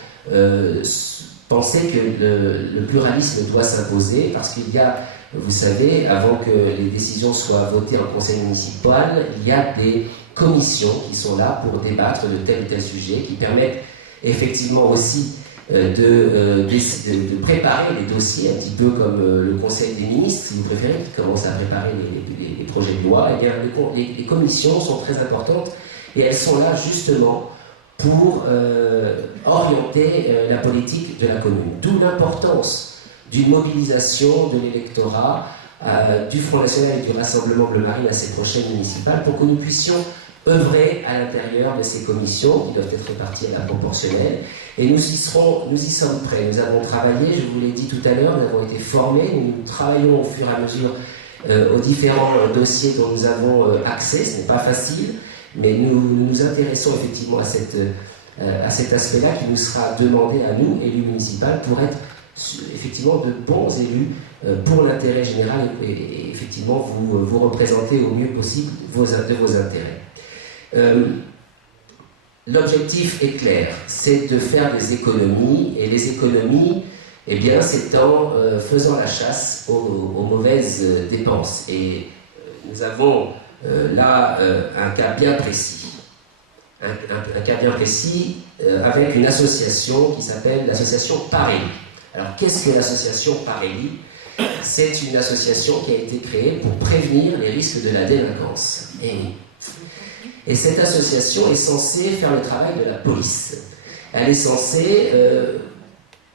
penser que le pluralisme doit s'imposer parce qu'il y a, vous savez, avant que les décisions soient votées en conseil municipal, il y a des commissions qui sont là pour débattre de tel ou tel sujet, qui permettent effectivement aussi de préparer les dossiers, un petit peu comme le Conseil des ministres, si vous préférez, qui commence à préparer les projets de loi. Eh bien, les commissions sont très importantes et elles sont là justement pour orienter la politique de la commune. D'où l'importance d'une mobilisation de l'électorat du Front National et du Rassemblement Bleu Marine à ces prochaines municipales pour que nous puissions œuvrer à l'intérieur de ces commissions qui doivent être réparties à la proportionnelle. Et nous y sommes prêts. Nous avons travaillé, je vous l'ai dit tout à l'heure, nous avons été formés, nous travaillons au fur et à mesure aux différents dossiers dont nous avons accès. Ce n'est pas facile, mais nous nous intéressons effectivement à cet aspect-là qui nous sera demandé à nous, élus municipaux, pour être effectivement de bons élus pour l'intérêt général et effectivement vous représenter au mieux possible vos intérêts. L'objectif est clair, c'est de faire des économies, et les économies, eh bien, c'est en faisant la chasse aux mauvaises dépenses. Et nous avons là un cas bien précis. Un cas bien précis avec une association qui s'appelle l'association Parélie. Alors, qu'est-ce que l'association Parélie? C'est une association qui a été créée pour prévenir les risques de la délinquance. Et cette association est censée faire le travail de la police. Elle est censée,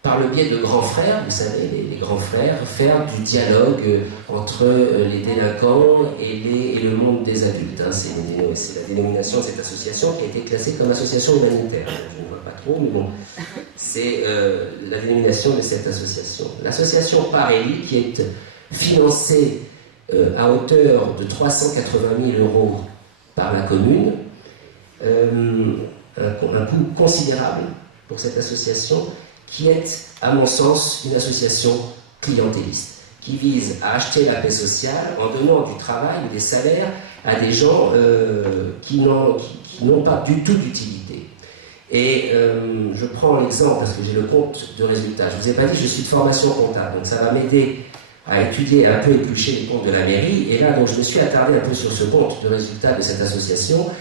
par le biais de grands frères, vous savez, les grands frères, faire du dialogue entre les délinquants et le monde des adultes. Hein. C'est la dénomination de cette association qui a été classée comme association humanitaire. Je ne vois pas trop, mais bon, c'est la dénomination de cette association. L'association Parélie, qui est financée à hauteur de 380 000 € par la commune, un coût considérable pour cette association, qui est, à mon sens, une association clientéliste, qui vise à acheter la paix sociale en donnant du travail ou des salaires à des gens qui n'ont pas du tout d'utilité. Et je prends l'exemple, parce que j'ai le compte de résultats. Je ne vous ai pas dit, je suis de formation comptable, donc ça va m'aider à étudier, à un peu éplucher les comptes de la mairie. Et là, donc, je me suis attardé un peu sur ce compte de résultats de cette association.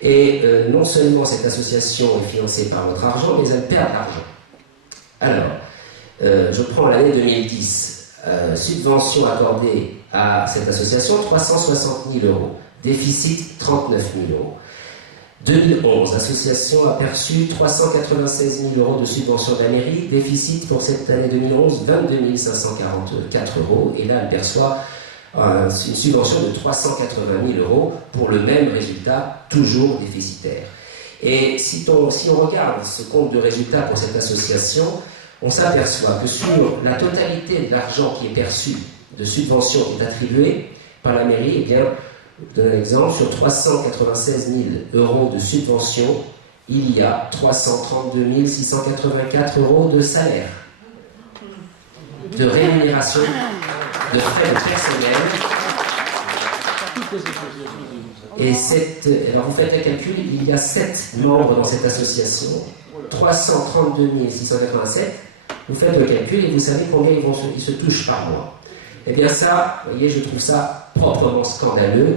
Et non seulement cette association est financée par notre argent, mais elle perd de l'argent. Alors, je prends l'année 2010, subvention accordée à cette association, 360 000 €, déficit 39 000 €. 2011, l'association a perçu 396 000 € de subvention de la mairie, déficit pour cette année 2011, 22 544 €, et là elle perçoit une subvention de 380 000 € pour le même résultat, toujours déficitaire. Et si on regarde ce compte de résultats pour cette association, on s'aperçoit que sur la totalité de l'argent qui est perçu de subvention qui est attribuée par la mairie, eh bien, je donne un exemple, sur 396 000 € de subvention, il y a 332 684 € de salaire, de rémunération, de frais de personnel. Et alors vous faites un calcul, il y a 7 membres dans cette association, 332 687, vous faites le calcul et vous savez combien ils se touchent par mois. Eh bien ça, vous voyez, je trouve ça proprement scandaleux,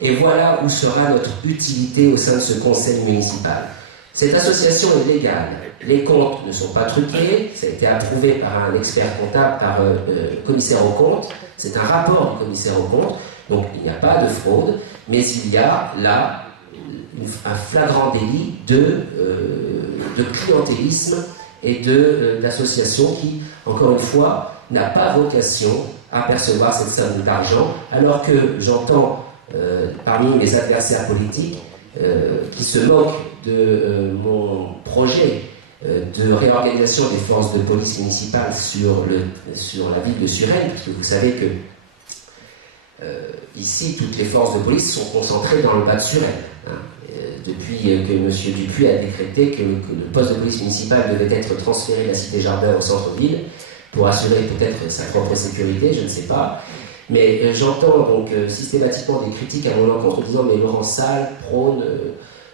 et voilà où sera notre utilité au sein de ce conseil municipal. Cette association est légale, les comptes ne sont pas truqués, ça a été approuvé par un expert comptable, par le commissaire aux comptes, c'est un rapport du commissaire aux comptes, donc il n'y a pas de fraude, mais il y a là un flagrant délit de clientélisme et d'association qui, encore une fois, n'a pas vocation à percevoir cette somme d'argent, alors que j'entends parmi mes adversaires politiques qui se moquent de mon projet de réorganisation des forces de police municipales sur la ville de Suresnes, parce que vous savez que ici, toutes les forces de police sont concentrées dans le bas de Suresnes. Hein. Depuis que M. Dupuis a décrété que le poste de police municipal devait être transféré de la cité Jardin au centre-ville, pour assurer peut-être sa propre sécurité, je ne sais pas. Mais j'entends donc systématiquement des critiques à mon encontre en disant « mais Laurent Salle prône,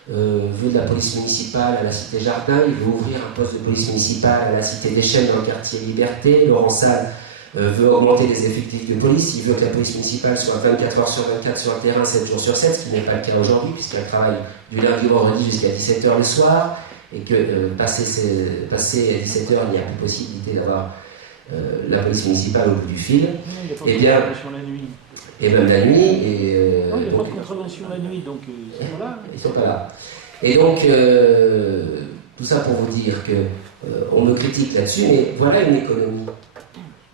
veut de la police municipale à la cité Jardin, il veut ouvrir un poste de police municipale à la cité des Chênes dans le quartier Liberté, Laurent Salle veut augmenter les effectifs de police, il veut que la police municipale soit 24 heures sur 24 sur le terrain, 7 jours sur 7, ce qui n'est pas le cas aujourd'hui, puisqu'elle travaille du lundi au vendredi jusqu'à 17 h le soir, et que passé 17 h il n'y a plus possibilité d'avoir la police municipale au bout du fil. Et bien, la nuit. Et même la nuit. Non, il n'y a pas de contravention la nuit, donc ils sont pas là. Ils sont pas là. Et donc, tout ça pour vous dire que on me critique là-dessus, mais voilà une économie.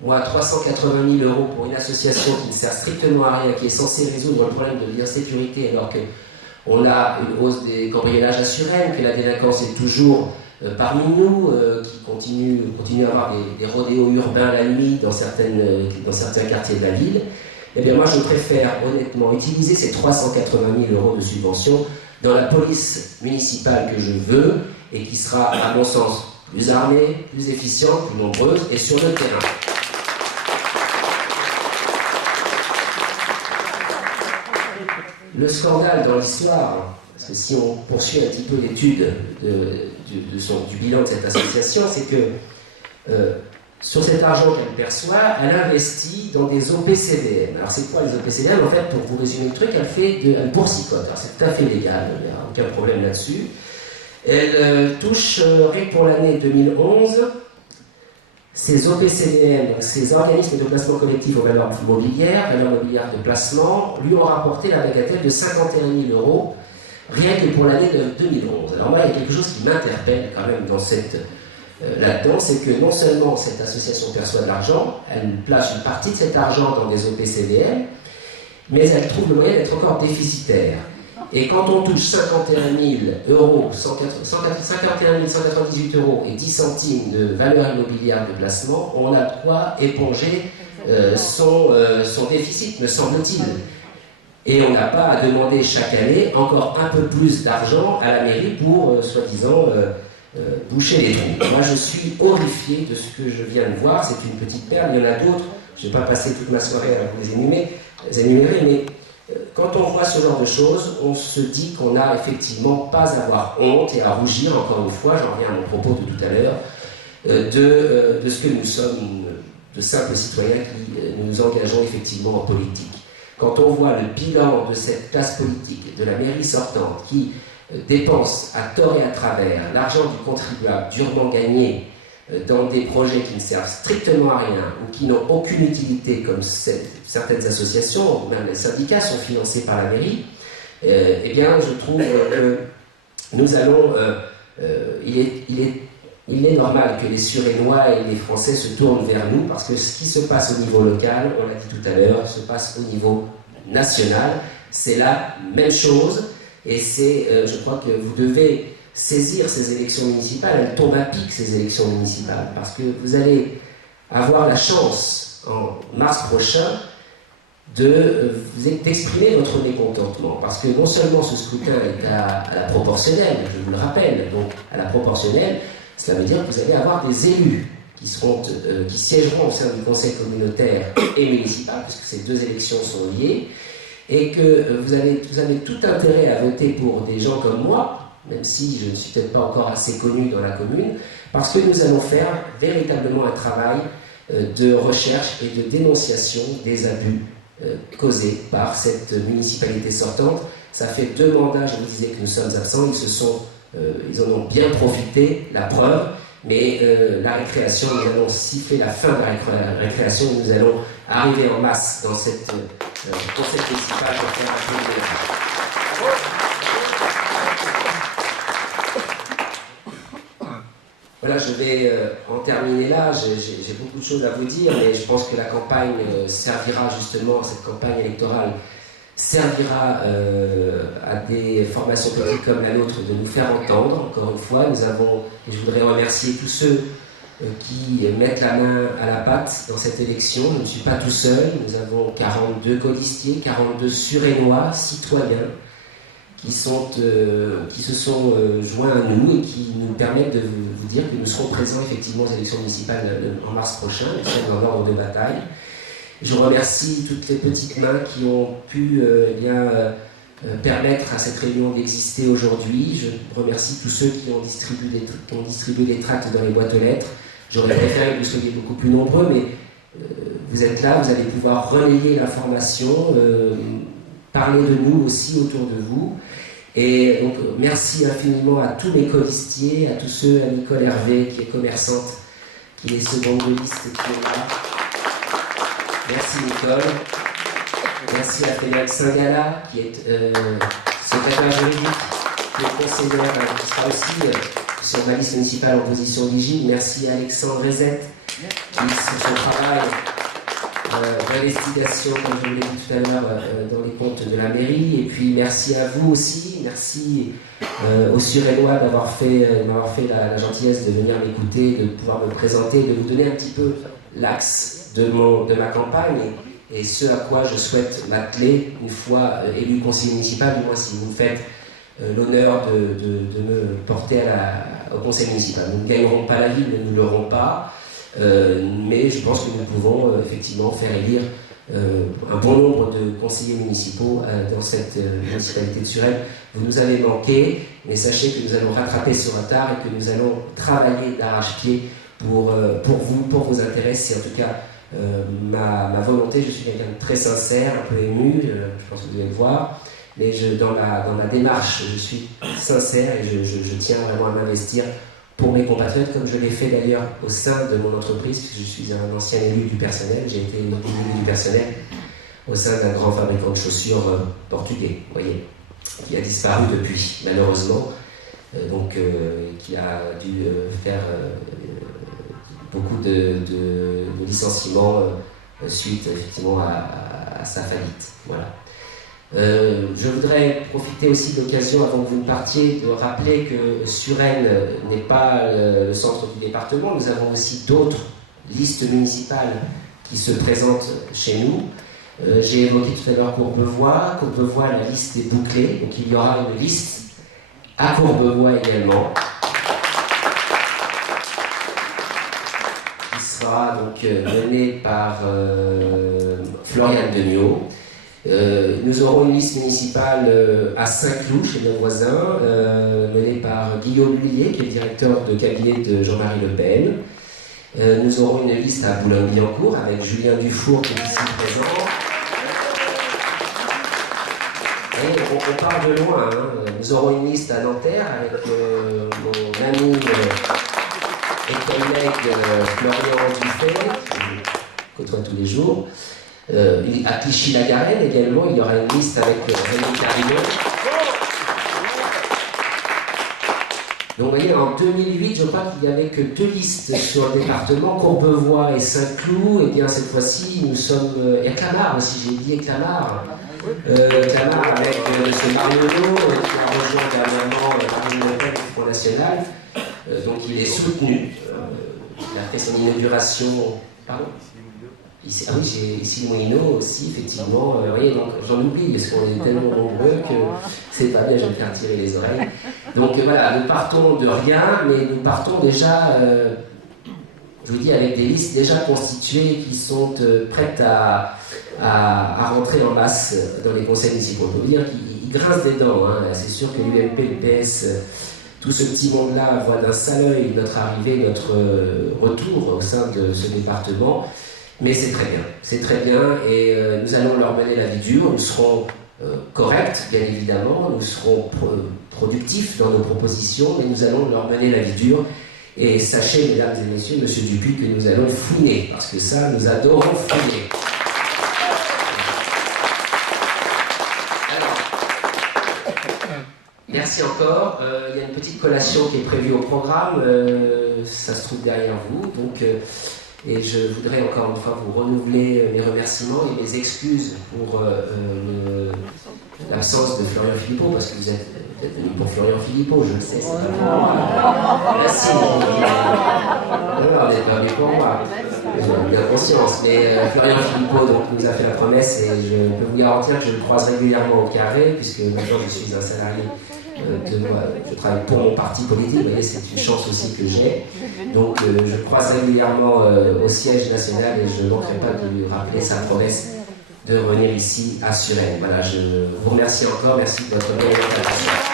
Moi, 380 000 € pour une association qui ne sert strictement à rien, qui est censée résoudre le problème de l'insécurité, alors qu'on a une hausse des cambriolages à Suresnes, que la délinquance est toujours parmi nous, qui continue à avoir des rodéos urbains la nuit dans certains quartiers de la ville, eh bien moi je préfère honnêtement utiliser ces 380 000 € de subvention dans la police municipale que je veux et qui sera, à mon sens, plus armée, plus efficiente, plus nombreuse et sur le terrain. Le scandale dans l'histoire, parce que si on poursuit un petit peu l'étude du bilan de cette association, c'est que sur cet argent qu'elle perçoit, elle investit dans des OPCVM. Alors c'est quoi les OPCVM? En fait, pour vous résumer le truc, elle boursicote. Alors c'est tout à fait légal, il n'y a aucun problème là-dessus. Elle touche, rien que pour l'année 2011, ces OPCVM, donc ces organismes de placement collectif aux valeurs mobilières de placement, lui ont rapporté la bagatelle de 51 000 €, rien que pour l'année de 2011. Alors moi, il y a quelque chose qui m'interpelle quand même là-dedans, c'est que non seulement cette association perçoit de l'argent, elle place une partie de cet argent dans des OPCVM, mais elle trouve le moyen d'être encore déficitaire. Et quand on touche 51 000 €, 51 198 € et 10 centimes de valeur immobilière de placement, on a de quoi éponger son déficit, me semble-t-il. Et on n'a pas à demander chaque année encore un peu plus d'argent à la mairie pour, soi-disant, boucher les trous. Moi, je suis horrifié de ce que je viens de voir. C'est une petite perle, il y en a d'autres. Je ne vais pas passer toute ma soirée à vous les énumérer, mais quand on voit ce genre de choses, on se dit qu'on n'a effectivement pas à avoir honte et à rougir, encore une fois, j'en reviens à mon propos de tout à l'heure, de ce que nous sommes, de simples citoyens qui nous engageons effectivement en politique. Quand on voit le bilan de cette classe politique, de la mairie sortante, qui dépense à tort et à travers l'argent du contribuable durement gagné dans des projets qui ne servent strictement à rien ou qui n'ont aucune utilité, comme certaines associations, même les syndicats sont financés par la mairie, eh bien je trouve que nous allons... il est normal que les Suresnois et les Français se tournent vers nous, parce que ce qui se passe au niveau local, on l'a dit tout à l'heure, se passe au niveau national. C'est la même chose, et je crois que vous devez saisir ces élections municipales. Elles tombent à pic, ces élections municipales, parce que vous allez avoir la chance, en mars prochain, d'exprimer votre mécontentement, parce que non seulement ce scrutin est à la proportionnelle, je vous le rappelle, donc à la proportionnelle, cela veut dire que vous allez avoir des élus qui siégeront au sein du conseil communautaire et municipal, puisque ces deux élections sont liées, et que vous avez tout intérêt à voter pour des gens comme moi, même si je ne suis peut-être pas encore assez connu dans la commune, parce que nous allons faire véritablement un travail de recherche et de dénonciation des abus causés par cette municipalité sortante. Ça fait 2 mandats, je vous disais, que nous sommes absents, ils en ont bien profité, la preuve, mais la récréation, nous allons siffler la fin de la récréation, nous allons arriver en masse dans cette conseil municipal pour faire un peu de... Voilà, je vais en terminer là. J'ai beaucoup de choses à vous dire, mais je pense que la campagne servira justement, cette campagne électorale servira à des formations politiques comme la nôtre de nous faire entendre. Encore une fois, je voudrais remercier tous ceux qui mettent la main à la pâte dans cette élection. Je ne suis pas tout seul. Nous avons 42 colistiers, 42 Suresnois, citoyens, qui se sont joints à nous et qui nous permettent de vous dire que nous serons présents effectivement aux élections municipales en mars prochain, nous sommes dans l'ordre de bataille. Je remercie toutes les petites mains qui ont pu permettre à cette réunion d'exister aujourd'hui. Je remercie tous ceux qui ont distribué des tracts dans les boîtes aux lettres. J'aurais préféré que vous soyez beaucoup plus nombreux, mais vous êtes là, vous allez pouvoir relayer l'information, parler de nous aussi autour de vous. Et donc, merci infiniment à tous mes colistiers, à tous ceux, à Nicole Hervé, qui est commerçante, qui est seconde de liste et qui est là. Merci Nicole. Merci à Frédéric Saint-Gala, qui est secrétaire juridique, qui est conseillère, qui sera aussi sur ma liste municipale en position vigile. Merci à Alexandre Rezette, son travail d'investigation, comme je vous l'ai dit tout à l'heure, dans les comptes de la mairie. Et puis merci à vous aussi, merci aux Suresnois d'avoir fait la gentillesse de venir m'écouter, de pouvoir me présenter, de vous donner un petit peu l'axe de ma campagne et ce à quoi je souhaite m'atteler une fois élu conseiller municipal, du moins si vous me faites l'honneur de me porter au conseil municipal. Nous ne gagnerons pas la ville, nous ne l'aurons pas. Mais je pense que nous pouvons effectivement faire élire un bon nombre de conseillers municipaux dans cette municipalité de Suresnes. Vous nous avez manqué, mais sachez que nous allons rattraper ce retard et que nous allons travailler d'arrache-pied pour vous, pour vos intérêts. C'est en tout cas ma volonté. Je suis quelqu'un de très sincère, un peu ému, je pense que vous devez le voir. Mais dans ma démarche, je suis sincère et je tiens vraiment à m'investir pour mes compatriotes, comme je l'ai fait d'ailleurs au sein de mon entreprise, puisque je suis un ancien élu du personnel. J'ai été élu du personnel au sein d'un grand fabricant de chaussures portugais, vous voyez, qui a disparu depuis, malheureusement, qui a dû faire beaucoup de licenciements suite effectivement à sa faillite. Voilà. Je voudrais profiter aussi de l'occasion, avant que vous partiez, de rappeler que Suresnes n'est pas le centre du département. Nous avons aussi d'autres listes municipales qui se présentent chez nous. J'ai évoqué tout à l'heure Courbevoie. Courbevoie, la liste est bouclée, donc il y aura une liste à Courbevoie également, qui sera donc menée par Floriane Demiot. Nous aurons une liste municipale à Saint-Cloud, chez nos voisins, menée par Guillaume Lullier, qui est directeur de cabinet de Jean-Marie Le Pen. Nous aurons une liste à Boulogne-Billancourt avec Julien Dufour qui est ici présent. Et on part de loin. Hein. Nous aurons une liste à Nanterre avec mon ami et collègue Florian Dufay, que je côtoie tous les jours. À Clichy-la-Garenne également, il y aura une liste avec Rémi Carillon. Donc vous voyez, en 2008, je crois qu'il n'y avait que 2 listes sur le département, Courbevoie et Saint-Cloud. Et bien cette fois-ci, nous sommes... et Clamart aussi, j'ai dit Clamart. Clamart avec M. Marionneau, qui a rejoint dernièrement Marine Le Pen du Front National. Donc il est soutenu. Il a fait son inauguration... Pardon ? Ah oui, j'ai ici le Moulineau aussi, effectivement. Vous voyez, donc j'en oublie parce qu'on est tellement nombreux que c'est pas bien, je vais me faire tirer les oreilles. Donc voilà, nous partons de rien, mais nous partons déjà, je vous dis, avec des listes déjà constituées qui sont prêtes à rentrer en masse dans les conseils municipaux. On peut dire qu'ils grincent des dents. Hein. C'est sûr que l'UMP, le PS, tout ce petit monde-là voit d'un sale œil notre arrivée, notre retour au sein de ce département. Mais c'est très bien, et nous allons leur mener la vie dure, nous serons corrects, bien évidemment, nous serons productifs dans nos propositions, mais nous allons leur mener la vie dure. Et sachez, mesdames et messieurs, monsieur Dupuis, que nous allons fouiner, parce que ça, nous adorons fouiner. Alors, merci encore. Il y a une petite collation qui est prévue au programme, ça se trouve derrière vous, donc... Et je voudrais encore une fois vous renouveler mes remerciements et mes excuses pour l'absence de Florian Philippot, parce que vous êtes venu pour Florian Philippot, je le sais, c'est pas merci. Non, vous n'êtes pas venu pour moi, j'ai bien conscience. Mais Florian Philippot donc, nous a fait la promesse et je peux vous garantir que je le croise régulièrement au carré, puisque maintenant je suis un salarié. Je travaille pour mon parti politique, vous voyez, c'est une chance aussi que j'ai. Donc je croise régulièrement au siège national et je ne manquerai pas de lui rappeler sa promesse de revenir ici à Suresnes. Voilà, je vous remercie encore, merci de votre belle attention.